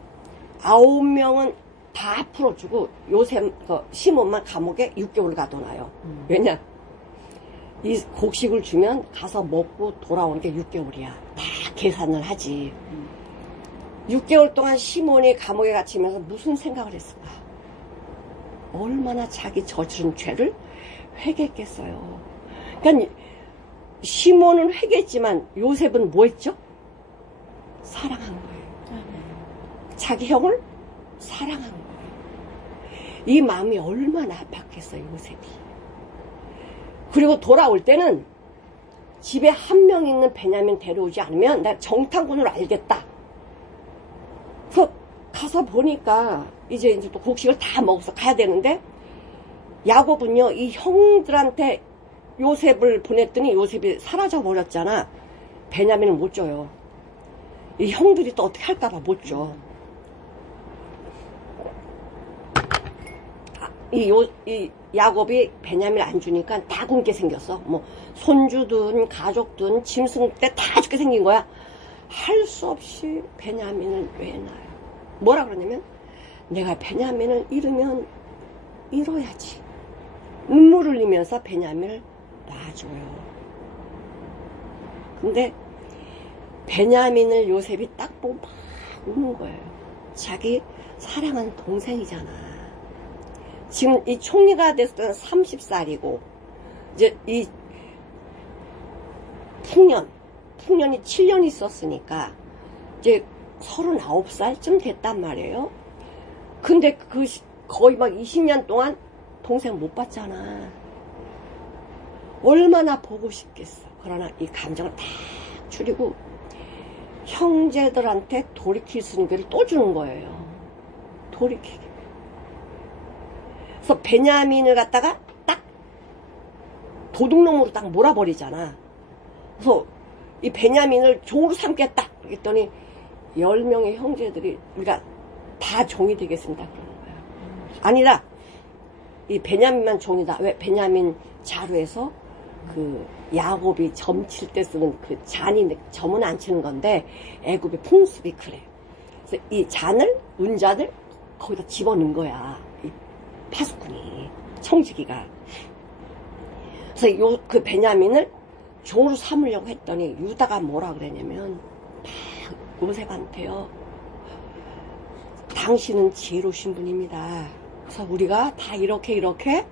9명은 다 풀어주고 요셉, 시므온만 감옥에 6개월 가둬놔요. 왜냐? 이 곡식을 주면 가서 먹고 돌아오는 게 6개월이야. 다 계산을 하지. 6개월 동안 시몬이 감옥에 갇히면서 무슨 생각을 했을까? 얼마나 자기 저지른 죄를 회개했겠어요. 그러니까 시몬은 회개했지만 요셉은 뭐 했죠? 사랑한 거예요. 자기 형을 사랑한 거예요. 이 마음이 얼마나 아팠겠어요, 요셉이. 그리고 돌아올 때는 집에 한 명 있는 베냐민 데려오지 않으면 나 정탐꾼으로 알겠다. 그래서 가서 보니까 이제 또 곡식을 다 먹어서 가야 되는데, 야곱은요, 이 형들한테 요셉을 보냈더니 요셉이 사라져 버렸잖아. 베냐민을 못 줘요. 이 형들이 또 어떻게 할까봐 못 줘. 이 야곱이 베냐민을 안 주니까 다 굶게 생겼어. 뭐 손주든 가족든 짐승 때 다 죽게 생긴 거야. 할 수 없이 베냐민을 왜 낳아요? 뭐라 그러냐면 내가 베냐민을 잃으면 잃어야지. 눈물을 흘리면서 베냐민을 놔줘요. 근데 베냐민을 요셉이 딱 보고 막 우는 거예요. 자기 사랑하는 동생이잖아. 지금 이 총리가 됐을 때는 30살이고 이제 이 풍년이 7년 있었으니까 이제 39살쯤 됐단 말이에요. 근데 거의 막 20년 동안 동생 못 봤잖아. 얼마나 보고 싶겠어. 그러나 이 감정을 다 줄이고 형제들한테 돌이킬 수 있는 기회를 또 주는 거예요. 돌이키게. 그래서 베냐민을 갖다가 딱 도둑놈으로 딱 몰아버리잖아. 그래서 이 베냐민을 종으로 삼겠다. 그랬더니 10명의 형제들이 우리가 다 종이 되겠습니다. 그러는 거야. 아니다. 이 베냐민만 종이다. 왜? 베냐민 자루에서 그 야곱이 점칠 때 쓰는 그 잔이 점은 안 치는 건데 애굽의 풍습이 그래. 그래서 이 잔을 운잔을 거기다 집어넣은 거야. 이 파수꾼이 청지기가. 그래서 그 베냐민을 종으로 삼으려고 했더니 유다가 뭐라 그랬냐면 막 요셉한테요. 당신은 지혜로우신 분입니다. 그래서 우리가 다 이렇게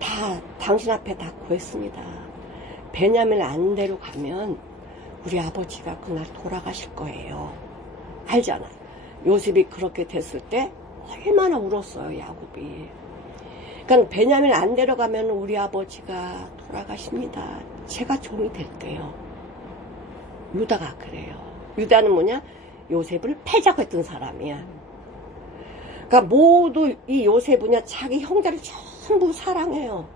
다 당신 앞에 다 구했습니다. 베냐민을 안 데려가면 우리 아버지가 그날 돌아가실 거예요. 알잖아요. 요셉이 그렇게 됐을 때 얼마나 울었어요, 야곱이. 그러니까 베냐민을 안 데려가면 우리 아버지가 돌아가십니다. 제가 종이 될게요. 유다가 그래요. 유다는 뭐냐? 요셉을 패자고 했던 사람이야. 그러니까 모두 이 요셉은요, 자기 형제를 전부 사랑해요.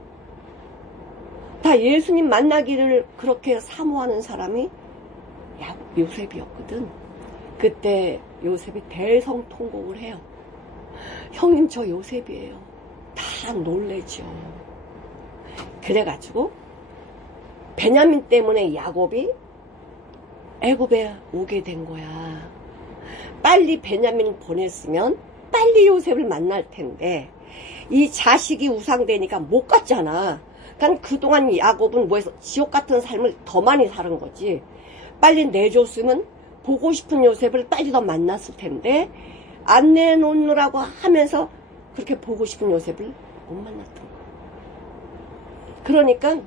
다 예수님 만나기를 그렇게 사모하는 사람이 요셉이었거든. 그때 요셉이 대성통곡을 해요. 형님, 저 요셉이에요. 다 놀래죠. 그래가지고 베냐민 때문에 야곱이 애굽에 오게 된 거야. 빨리 베냐민을 보냈으면 빨리 요셉을 만날 텐데 이 자식이 우상되니까 못 갔잖아. 그러니까 그동안 야곱은 뭐해서 지옥 같은 삶을 더 많이 사는 거지. 빨리 내줬으면 보고 싶은 요셉을 빨리 더 만났을 텐데 안 내놓느라고 하면서 그렇게 보고 싶은 요셉을 못 만났던 거야. 그러니까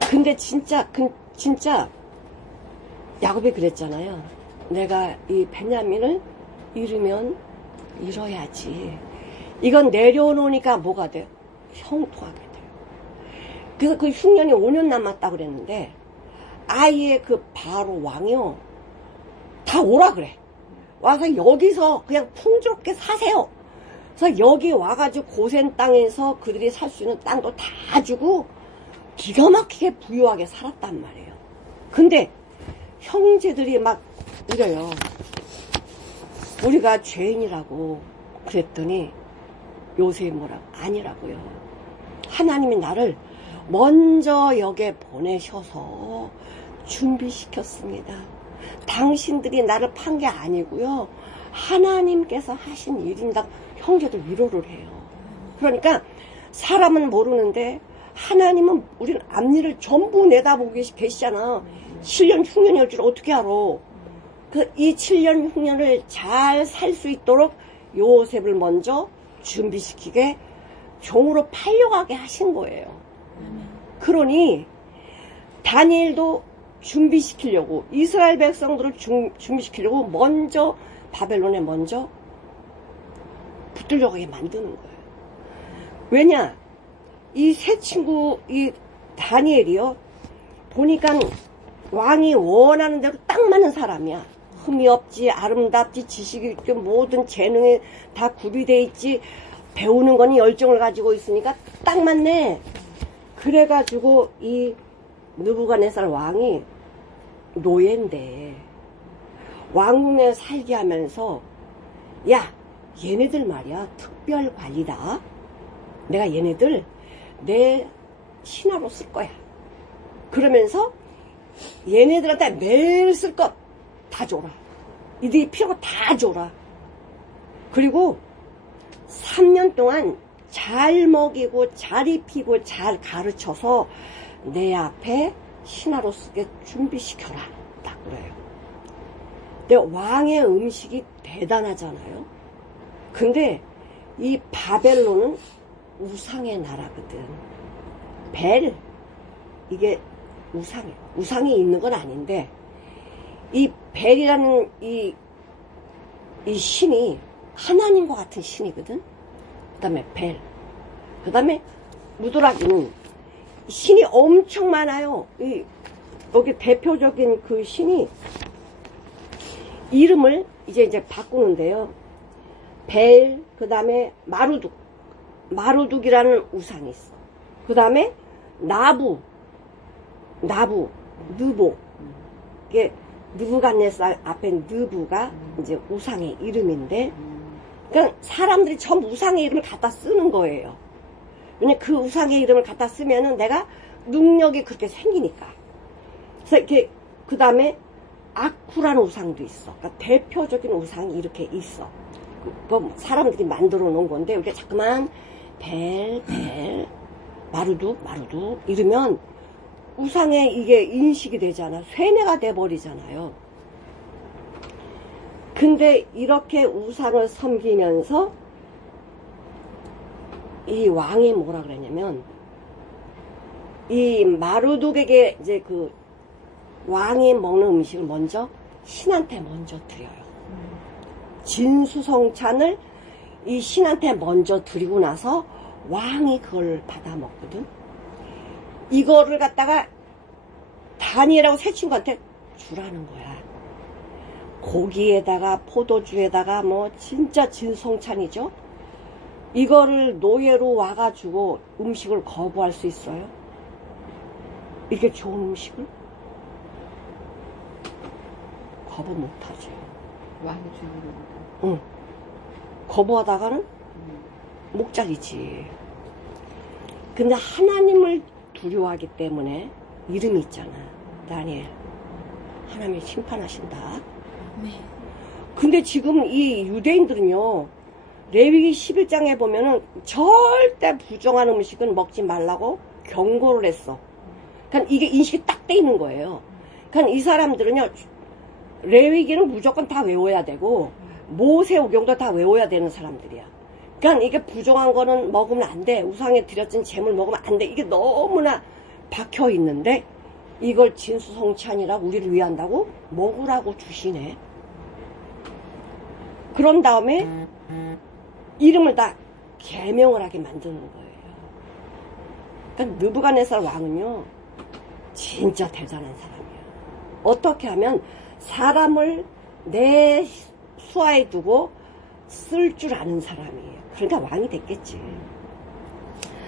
근데 진짜 야곱이 그랬잖아요. 내가 이 베냐민을 잃으면 잃어야지. 이건 내려놓으니까 뭐가 돼요? 형통하게 돼요. 그래서 그 흉년이 5년 남았다고 그랬는데 아예 그 바로 왕이요. 다 오라 그래. 와서 여기서 그냥 풍족하게 사세요. 그래서 여기 와가지고 고센 땅에서 그들이 살 수 있는 땅도 다 주고 기가 막히게 부유하게 살았단 말이에요. 근데 형제들이 막 이래요. 우리가 죄인이라고 그랬더니 요셉이 뭐라고? 아니라고요. 하나님이 나를 먼저 여기에 보내셔서 준비시켰습니다. 당신들이 나를 판 게 아니고요. 하나님께서 하신 일입니다. 형제들 위로를 해요. 그러니까 사람은 모르는데 하나님은 우리는 앞일을 전부 내다보고 계시잖아. 7년 흉년이 올 줄 어떻게 알아. 이 7년 흉년을 잘 살 수 있도록 요셉을 먼저 준비시키게 종으로 팔려가게 하신 거예요. 그러니 다니엘도 준비시키려고 이스라엘 백성들을 준비시키려고 먼저 바벨론에 먼저 붙들려가게 만드는 거예요. 왜냐? 이 세 친구 이 다니엘이요. 보니까 왕이 원하는 대로 딱 맞는 사람이야. 흠이 없지, 아름답지, 지식이 있지, 모든 재능이 다 구비돼 있지, 배우는 거니 열정을 가지고 있으니까 딱 맞네. 그래가지고 이 느부갓네살 왕이 노예인데 왕궁에 살게 하면서 야, 얘네들 말이야 특별 관리다. 내가 얘네들 내 신하로 쓸 거야. 그러면서 얘네들한테 매일 쓸 것 다 줘라. 이들이 필요한 거 다 줘라. 그리고 3년 동안 잘 먹이고 잘 입히고 잘 가르쳐서 내 앞에 신하로 쓰게 준비시켜라. 딱 그래요. 근데 왕의 음식이 대단하잖아요. 근데 이 바벨론은 우상의 나라거든. 벨, 이게 우상이에요. 우상이 있는 건 아닌데 이 벨이라는 이 신이 하나님과 같은 신이거든. 그 다음에 벨, 그 다음에 무드라기는 신이 엄청 많아요. 여기 대표적인 그 신이 이름을 이제 바꾸는데요. 벨, 그 다음에 마루둑이라는 우상이 있어. 그 다음에 나부, 느보. 이게 느부갓네살 앞에 느부가 이제 우상의 이름인데, 그러니까 사람들이 전부 우상의 이름을 갖다 쓰는 거예요. 왜냐면 그 우상의 이름을 갖다 쓰면은 내가 능력이 그렇게 생기니까. 그래서 이렇게 그 다음에 아쿠라는 우상도 있어. 그러니까 대표적인 우상이 이렇게 있어. 그 사람들이 만들어 놓은 건데 이렇게 자꾸만 벨, 마루둑 이러면 우상에 이게 인식이 되잖아. 쇠뇌가 돼버리잖아요. 근데 이렇게 우상을 섬기면서 이 왕이 뭐라 그랬냐면 이 마루둑에게 이제 그 왕이 먹는 음식을 먼저 신한테 먼저 드려요. 진수성찬을 이 신한테 먼저 드리고 나서 왕이 그걸 받아 먹거든. 이거를 갖다가 다니엘하고 세 친구한테 주라는 거야. 고기에다가 포도주에다가 뭐 진짜 진성찬이죠. 이거를 노예로 와가지고 음식을 거부할 수 있어요? 이렇게 좋은 음식을? 거부 못하지. 왕이 주는 응. 거부하다가는 목자리지. 근데 하나님을 두려워하기 때문에 이름이 있잖아. 다니엘. 하나님이 심판하신다. 네. 근데 지금 이 유대인들은요, 레위기 11장에 보면은 절대 부정한 음식은 먹지 말라고 경고를 했어. 그러니까 이게 인식이 딱 돼 있는 거예요. 그러니까 이 사람들은요, 레위기는 무조건 다 외워야 되고, 모세오경도 다 외워야 되는 사람들이야. 그러니까 이게 부정한 거는 먹으면 안 돼. 우상에 드렸던 재물 먹으면 안 돼. 이게 너무나 박혀 있는데, 이걸 진수성찬이라고 우리를 위한다고 먹으라고 주시네. 그런 다음에 이름을 다 계명을 하게 만드는 거예요. 그러니까 느부갓네살 왕은요 진짜 대단한 사람이에요. 어떻게 하면 사람을 내 수하에 두고 쓸 줄 아는 사람이에요. 그러니까 왕이 됐겠지.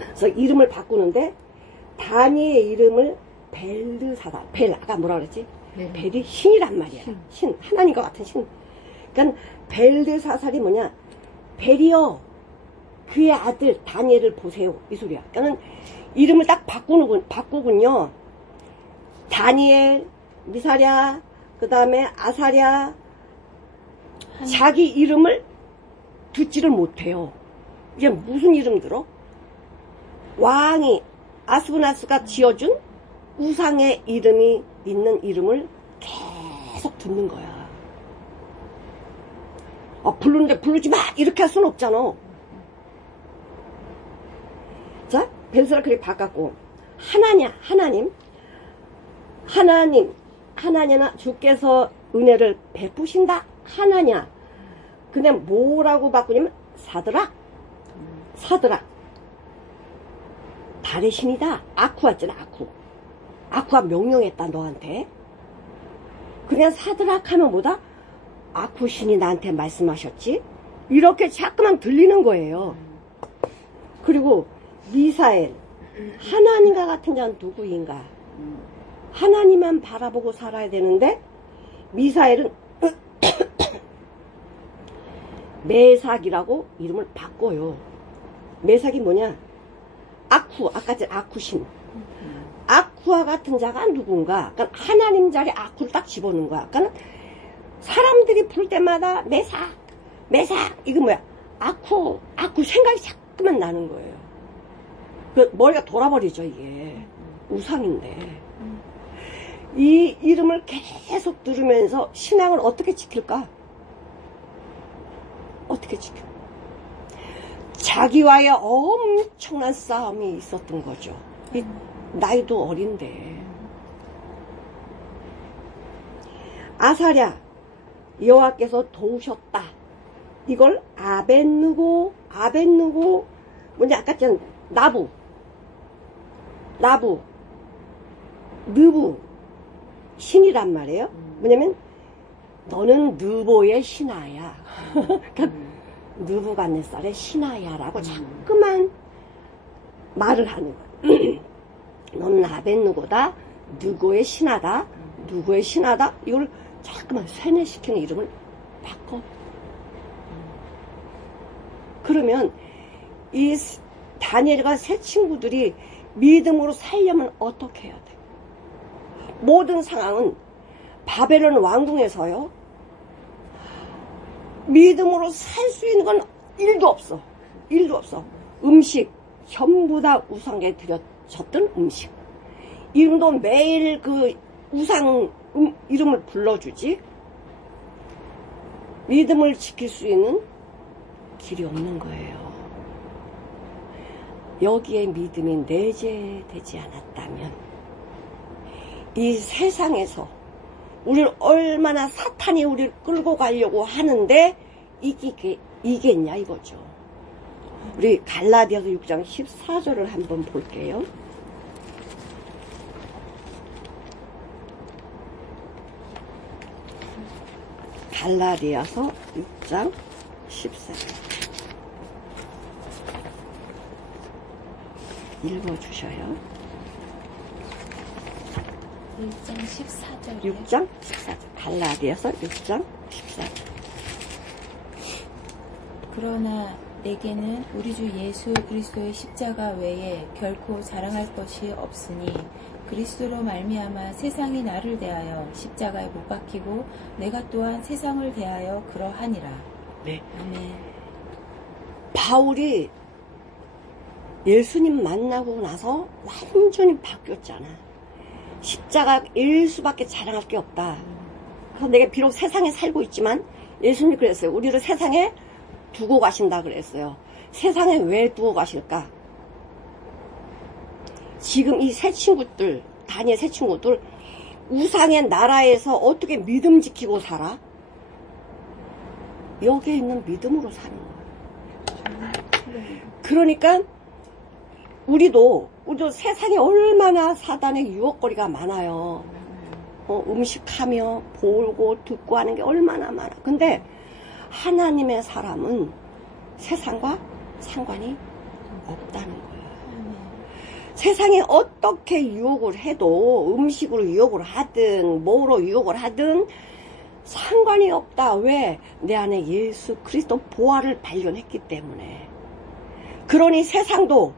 그래서 이름을 바꾸는데 다니의 이름을 벨드사다. 벨 아까 뭐라 그랬지? 네. 벨이 신이란 말이야. 신, 하나님과 같은 신. 그러니까 벨드사살이 뭐냐? 벨이요, 그의 아들 다니엘을 보세요. 이 소리야. 그러니까 이름을 딱 바꾸군요. 다니엘, 미사랴, 그 다음에 아사랴, 자기 이름을 듣지를 못해요. 이게 무슨 이름 들어? 왕이 아스부나스가 지어준 우상의 이름이 있는 이름을 계속 듣는 거야. 부르는데 부르지 마! 이렇게 할 수는 없잖아. 자, 벨스라 그렇게 바꿨고, 하나냐나 주께서 은혜를 베푸신다. 하나냐. 근데 뭐라고 바꾸냐면 사드락. 달의 신이다. 아쿠 왔잖아. 아쿠가 명령했다 너한테. 그냥 사드락 하면 뭐다? 아쿠 신이 나한테 말씀하셨지? 이렇게 자꾸만 들리는 거예요. 그리고 미사엘, 하나님과 같은 자는 누구인가? 하나님만 바라보고 살아야 되는데 미사엘은 메삭이라고 이름을 바꿔요. 메삭이 뭐냐? 아쿠, 아까 전 아쿠신. 아쿠와 같은 자가 누군가? 그러니까 하나님 자리에 아쿠를 딱 집어넣은 거야. 그러니까 사람들이 부를 때마다 메삭, 메삭, 이거 뭐야? 아쿠, 아쿠 생각이 자꾸만 나는 거예요. 그 머리가 돌아버리죠, 이게. 우상인데. 이 이름을 계속 들으면서 신앙을 어떻게 지킬까? 어떻게 지켜? 자기와의 엄청난 싸움이 있었던 거죠. 나이도 어린데. 아사랴, 여호와께서 도우셨다. 이걸 아벤느고, 뭐냐, 아까 전 나부, 느부, 신이란 말이에요. 뭐냐면, 너는 느보의 신하야. 그러니까 느부갓네살의 신하야라고 자꾸만 말을 하는 거야. 너는 아벤느고다, 느고의 신하다, 누구의 신하다. 이걸 자꾸만 세뇌시키는 이름을 바꿔. 그러면 이 다니엘과 세 친구들이 믿음으로 살려면 어떻게 해야 돼? 모든 상황은 바벨론 왕궁에서요. 믿음으로 살 수 있는 건 일도 없어. 일도 없어. 음식 전부 다 우상에 드려졌던 음식. 이름도 매일 그 우상 이름을 불러주지. 믿음을 지킬 수 있는 길이 없는 거예요. 여기에 믿음이 내재되지 않았다면 이 세상에서 우리를 얼마나 사탄이 우리를 끌고 가려고 하는데 이겠냐 이거죠. 우리 갈라디아서 6장 14절을 한번 볼게요. 갈라디아서 6장 14절 읽어주셔요. 1장 14절. 6장 14절. 갈라디아서 6장 14절. 그러나 내게는 우리 주 예수 그리스도의 십자가 외에 결코 자랑할 것이 없으니 그리스도로 말미암아 세상이 나를 대하여 십자가에 못 박히고 내가 또한 세상을 대하여 그러하니라. 네. 아멘. 바울이 예수님 만나고 나서 완전히 바뀌었잖아. 십자가일 수밖에 자랑할 게 없다. 그래서 내가 비록 세상에 살고 있지만 예수님이 그랬어요. 우리를 세상에 두고 가신다 그랬어요. 세상에 왜 두고 가실까? 지금 이 세 친구들, 다니엘 세 친구들 우상의 나라에서 어떻게 믿음 지키고 살아? 여기에 있는 믿음으로 사는 거예요. 그러니까 우리도 세상에 얼마나 사단의 유혹거리가 많아요. 음식하며 보고 듣고 하는 게 얼마나 많아. 근데 하나님의 사람은 세상과 상관이 없다는 거예요. 세상에 어떻게 유혹을 해도 음식으로 유혹을 하든 뭐로 유혹을 하든 상관이 없다. 왜? 내 안에 예수 그리스도 보화를 발견했기 때문에. 그러니 세상도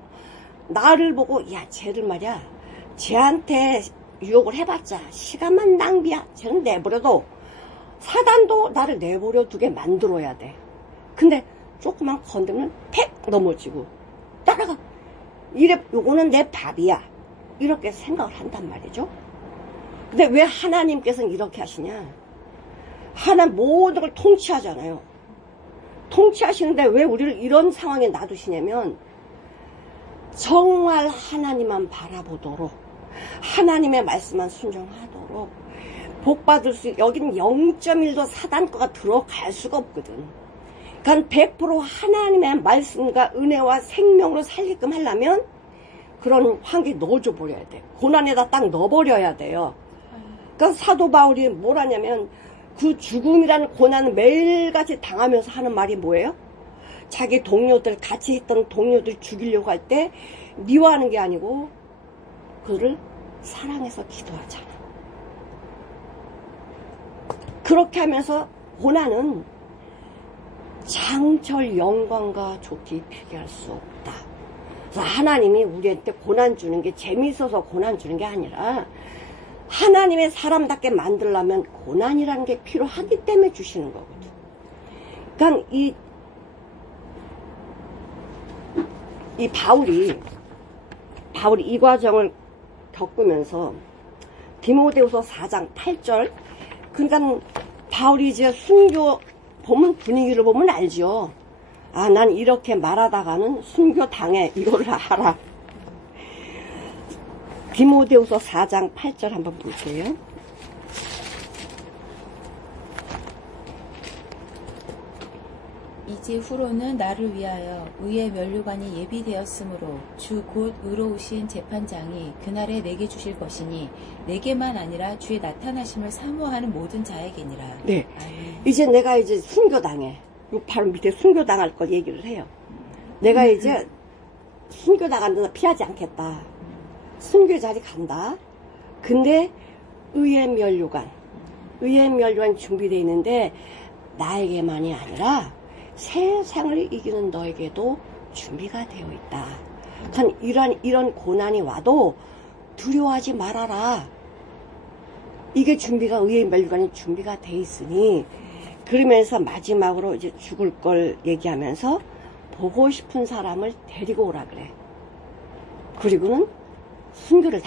나를 보고 야 쟤를 말이야 쟤한테 유혹을 해봤자 시간만 낭비야. 쟤는 내버려도 사단도 나를 내버려 두게 만들어야 돼. 근데 조금만 건드면 팩 넘어지고 따라가. 이래 요거는 내 밥이야. 이렇게 생각을 한단 말이죠. 근데 왜 하나님께서는 이렇게 하시냐? 하나님 모든 걸 통치하잖아요. 통치하시는데 왜 우리를 이런 상황에 놔두시냐면 정말 하나님만 바라보도록 하나님의 말씀만 순종하도록 복받을 수 여기는 0.1도 사단 거가 들어갈 수가 없거든. 그러니까 100% 하나님의 말씀과 은혜와 생명으로 살게끔 하려면 그런 환경에 넣어줘 버려야 돼. 고난에다 딱 넣어버려야 돼요. 그러니까 사도 바울이 뭘 하냐면 그 죽음이라는 고난을 매일같이 당하면서 하는 말이 뭐예요? 자기 동료들 같이 했던 동료들 죽이려고 할 때 미워하는 게 아니고 그를 사랑해서 기도하잖아. 그렇게 하면서 고난은 장철 영광과 좋게 비교할 수 없다. 그래서 하나님이 우리한테 고난 주는 게 재미있어서 고난 주는 게 아니라 하나님의 사람답게 만들려면 고난이라는 게 필요하기 때문에 주시는 거거든. 그러니까 이 바울이 이 과정을 겪으면서 디모데후서 4장 8절, 그러니까 바울이 이제 순교 보면 분위기를 보면 알죠. 아, 난 이렇게 말하다가는 순교 당해, 이거를 알아. 디모데후서 4장 8절 한번 볼게요. 이제 후로는 나를 위하여 의의 면류관이 예비되었으므로 주 곧 의로우신 재판장이 그날에 내게 주실 것이니 내게만 아니라 주의 나타나심을 사모하는 모든 자에게니라. 네. 아멘. 이제 내가 이제 순교당해. 요 바로 밑에 순교당할 걸 얘기를 해요. 내가 이제 순교당한다, 피하지 않겠다. 순교 자리 간다. 근데 의의 면류관 준비되어 있는데 나에게만이 아니라 세상을 이기는 너에게도 준비가 되어 있다. 이런 고난이 와도 두려워하지 말아라. 이게 준비가, 의의 면류관이 준비가 돼 있으니, 그러면서 마지막으로 이제 죽을 걸 얘기하면서 보고 싶은 사람을 데리고 오라 그래. 그리고는 순교를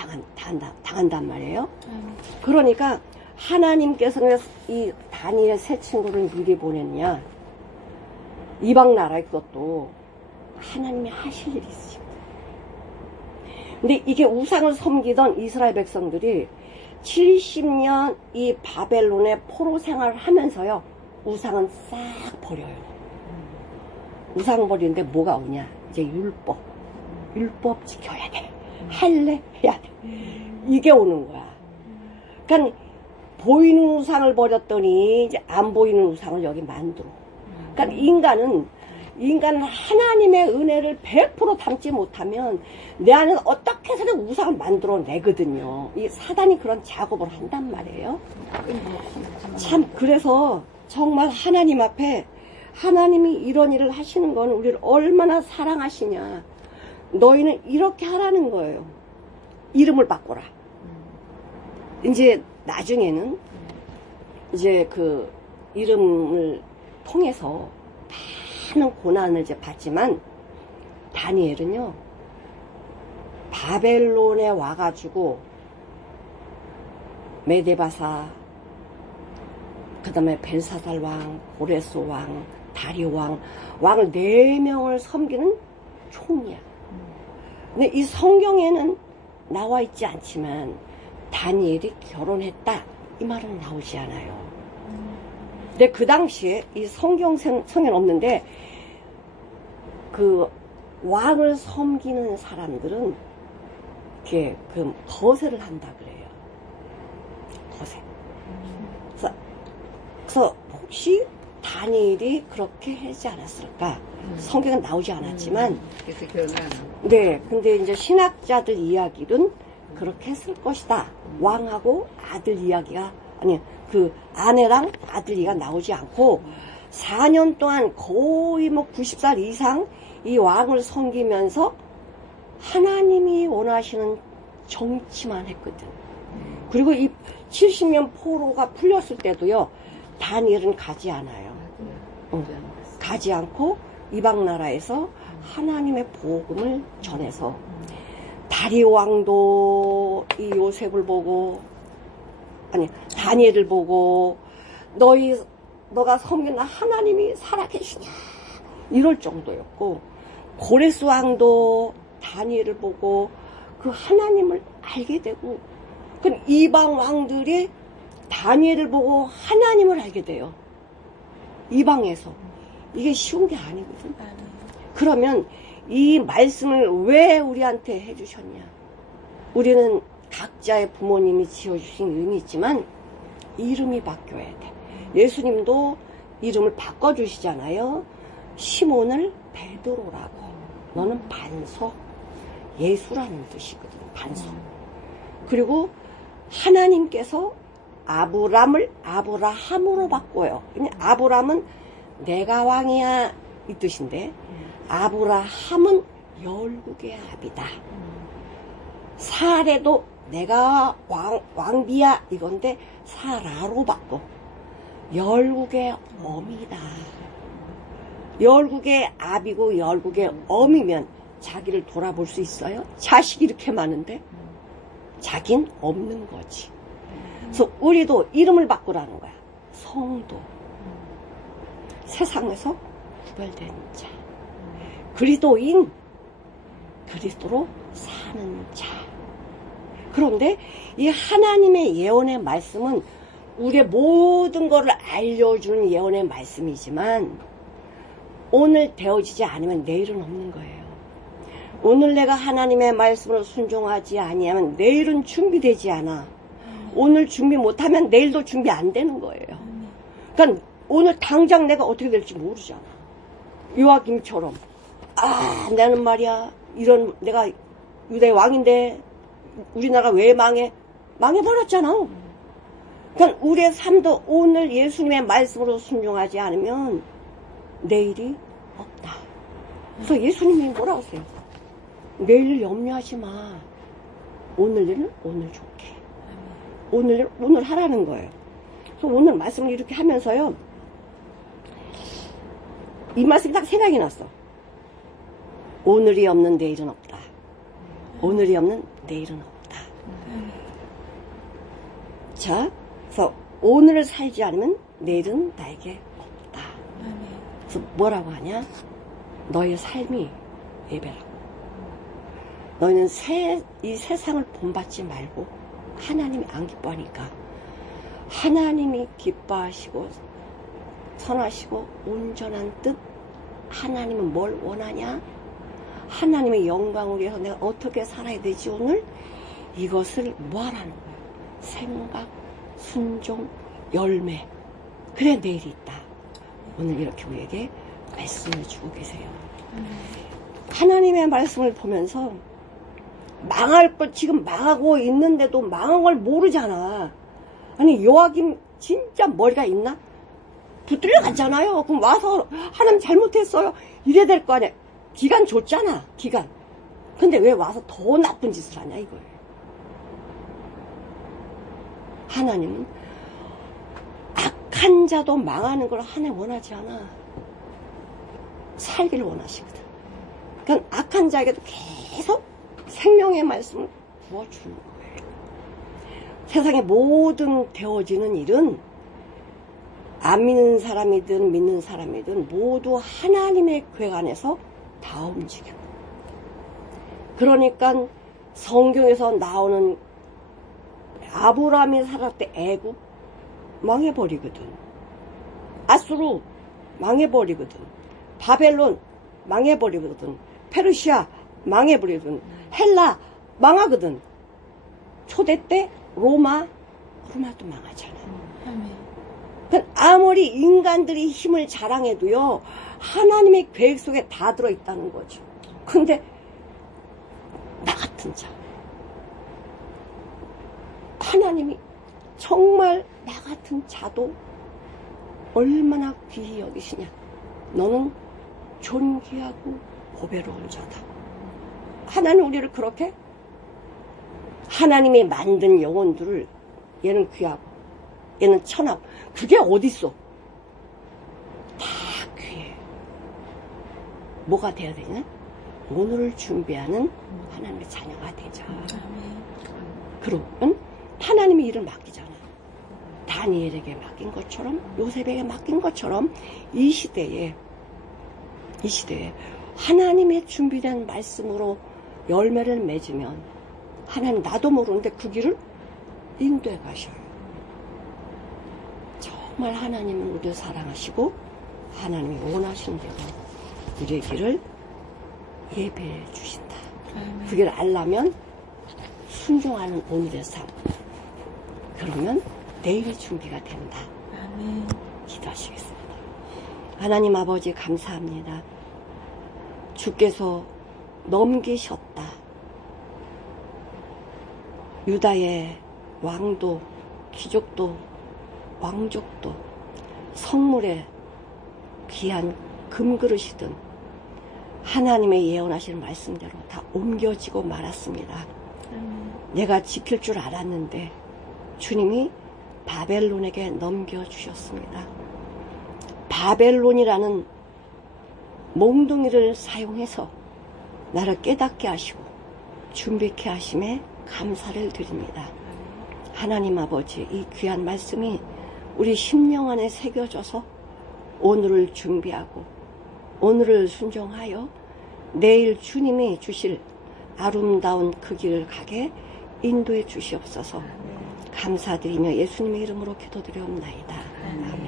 당한단 말이에요. 그러니까 하나님께서는 이 다니엘 세 친구를 미리 보냈냐. 이방 나라에 그것도 하나님이 하실 일이 있습니다. 근데 이게 우상을 섬기던 이스라엘 백성들이 70년 이 바벨론의 포로 생활을 하면서요, 우상은 싹 버려요. 우상 버리는데 뭐가 오냐? 이제 율법 지켜야 돼. 할례 해야 돼. 이게 오는 거야. 그러니까 보이는 우상을 버렸더니 이제 안 보이는 우상을 여기 만들어. 그러니까 인간은 하나님의 은혜를 100% 담지 못하면 내 안에서 어떻게 해서든 우상을 만들어내거든요. 이 사단이 그런 작업을 한단 말이에요. 참, 그래서 정말 하나님 앞에 하나님이 이런 일을 하시는 건 우리를 얼마나 사랑하시냐. 너희는 이렇게 하라는 거예요. 이름을 바꿔라. 이제 나중에는 이제 그 이름을 통해서 많은 고난을 이제 받지만, 다니엘은요, 바벨론에 와가지고 메데바사, 그 다음에 벨사살 왕, 고레스 왕, 다리오 왕을 4명을 섬기는 총이야. 근데 이 성경에는 나와 있지 않지만 다니엘이 결혼했다, 이 말은 나오지 않아요. 근데 그 당시에 이 성경에 없는데, 그 왕을 섬기는 사람들은 이렇게 그 거세를 한다 그래요. 거세. 그래서 혹시 다니엘이 그렇게 하지 않았을까? 성경은 나오지 않았지만, 그래서 결혼한. 네, 근데 이제 신학자들 이야기는 그렇게 했을 것이다. 왕하고 아들 이야기가, 아니, 그 아내랑 아들 이야기가 나오지 않고, 4년 동안 거의 90살 이상 이 왕을 섬기면서 하나님이 원하시는 정치만 했거든. 그리고 이 70년 포로가 풀렸을 때도요, 다니엘은 가지 않아요. 가지 않고 이방 나라에서 하나님의 복음을 전해서, 다리오 왕도 이 요셉을 보고, 아니, 다니엘을 보고, 너가 섬기는 하나님이 살아계시냐, 이럴 정도였고, 고레스 왕도 다니엘을 보고 그 하나님을 알게 되고, 그 이방 왕들이 다니엘을 보고 하나님을 알게 돼요. 이방에서. 이게 쉬운 게 아니거든. 그러면 이 말씀을 왜 우리한테 해주셨냐? 우리는 각자의 부모님이 지어주신 이름이 있지만 이름이 바뀌어야 돼. 예수님도 이름을 바꿔주시잖아요. 시몬을 베드로라고. 너는 반석, 예수라는 뜻이거든. 반석. 그리고 하나님께서 아브람을 아브라함으로 바꿔요. 아브람은 내가 왕이야 이 뜻인데 아브라함은 열국의 아비다. 사례도 내가 왕비야 이건데 사라로 바꿔 열국의 어미다. 열국의 아비고 열국의 어미면 자기를 돌아볼 수 있어요? 자식이 이렇게 많은데 자긴 없는 거지. 그래서 우리도 이름을 바꾸라는 거야. 성도. 세상에서 구별된 자. 그리스도인. 그리스도로 사는 자. 그런데 이 하나님의 예언의 말씀은 우리의 모든 것을 알려주는 예언의 말씀이지만 오늘 되어지지 않으면 내일은 없는 거예요. 오늘 내가 하나님의 말씀으로 순종하지 아니하면 내일은 준비되지 않아. 오늘 준비 못하면 내일도 준비 안 되는 거예요. 그러니까 오늘 당장 내가 어떻게 될지 모르잖아. 요아김처럼 나는 말이야 이런 내가 유다의 왕인데 우리나라 왜 망해버렸잖아. 그러니까 우리의 삶도 오늘 예수님의 말씀으로 순종하지 않으면 내일이 없다. 그래서 예수님이 뭐라고 하세요? 내일을 염려하지 마. 오늘 일은 오늘 좋게. 오늘 일 오늘 하라는 거예요. 그래서 오늘 말씀을 이렇게 하면서요. 이 말씀이 딱 생각이 났어. 오늘이 없는 내일은 없다. 오늘이 없는 내일은 없다. 자, 그래서 오늘을 살지 않으면 내일은 나에게 없다. 그래서 뭐라고 하냐? 너의 삶이 예배라고. 너희는 이 세상을 본받지 말고 하나님이 안 기뻐하니까 하나님이 기뻐하시고 선하시고 온전한 뜻 하나님은 뭘 원하냐? 하나님의 영광을 위해서 내가 어떻게 살아야 되지 오늘? 이것을 뭐하라는 거야? 생각, 순종, 열매. 그래 내일이 있다. 오늘 이렇게 우리에게 말씀을 주고 계세요. 하나님의 말씀을 보면서 망할 걸 지금 망하고 있는데도 망한 걸 모르잖아. 아니 요아김 진짜 머리가 있나? 붙들려 갔잖아요. 그럼 와서 하나님 잘못했어요. 이래야 될 거 아니야. 기간 줬잖아. 기간. 근데 왜 와서 더 나쁜 짓을 하냐 이거예요. 하나님은 악한 자도 망하는 걸 하나님 원하지 않아. 살기를 원하시거든. 그러니까 악한 자에게도 계속 생명의 말씀을 부어주는 거예요. 세상의 모든 되어지는 일은 안 믿는 사람이든 믿는 사람이든 모두 하나님의 계획 안에서 다 움직여. 그러니까 성경에서 나오는 아브라함이 살았을 때 애굽 망해버리거든. 아수르 망해버리거든. 바벨론 망해버리거든. 페르시아 망해버리거든. 헬라 망하거든. 초대 때 로마도 망하잖아. 아무리 인간들이 힘을 자랑해도요 하나님의 계획 속에 다 들어있다는 거죠. 근데 나 같은 자 하나님이 정말 나 같은 자도 얼마나 귀히 여기시냐. 너는 존귀하고 보배로운 자다. 하나님 우리를 그렇게 하나님이 만든 영혼들을 얘는 귀하고 얘는 천하고 그게 어딨어. 다 귀해. 뭐가 돼야 되냐? 오늘을 준비하는 하나님의 자녀가 되자. 그러면 하나님이 일을 맡기잖아. 다니엘에게 맡긴 것처럼 요셉에게 맡긴 것처럼 이 시대에 하나님의 준비된 말씀으로 열매를 맺으면 하나님 나도 모르는데 그 길을 인도해 가셔요. 정말 하나님은 우리를 사랑하시고 하나님이 원하시는 대로 우리의 길을 예배해 주신다. 그 길을 알려면 순종하는 오늘의 삶. 그러면 내일의 준비가 된다. 기도하시겠습니다. 하나님 아버지 감사합니다. 주께서 넘기셨다. 유다의 왕도 귀족도 왕족도 성물의 귀한 금그릇이든 하나님의 예언하시는 말씀대로 다 옮겨지고 말았습니다. 내가 지킬 줄 알았는데 주님이 바벨론에게 넘겨주셨습니다. 바벨론이라는 몽둥이를 사용해서 나를 깨닫게 하시고 준비케 하심에 감사를 드립니다. 하나님 아버지, 이 귀한 말씀이 우리 심령 안에 새겨져서 오늘을 준비하고 오늘을 순종하여 내일 주님이 주실 아름다운 그 길을 가게 인도해 주시옵소서. 감사드리며 예수님의 이름으로 기도드리옵나이다. 아멘.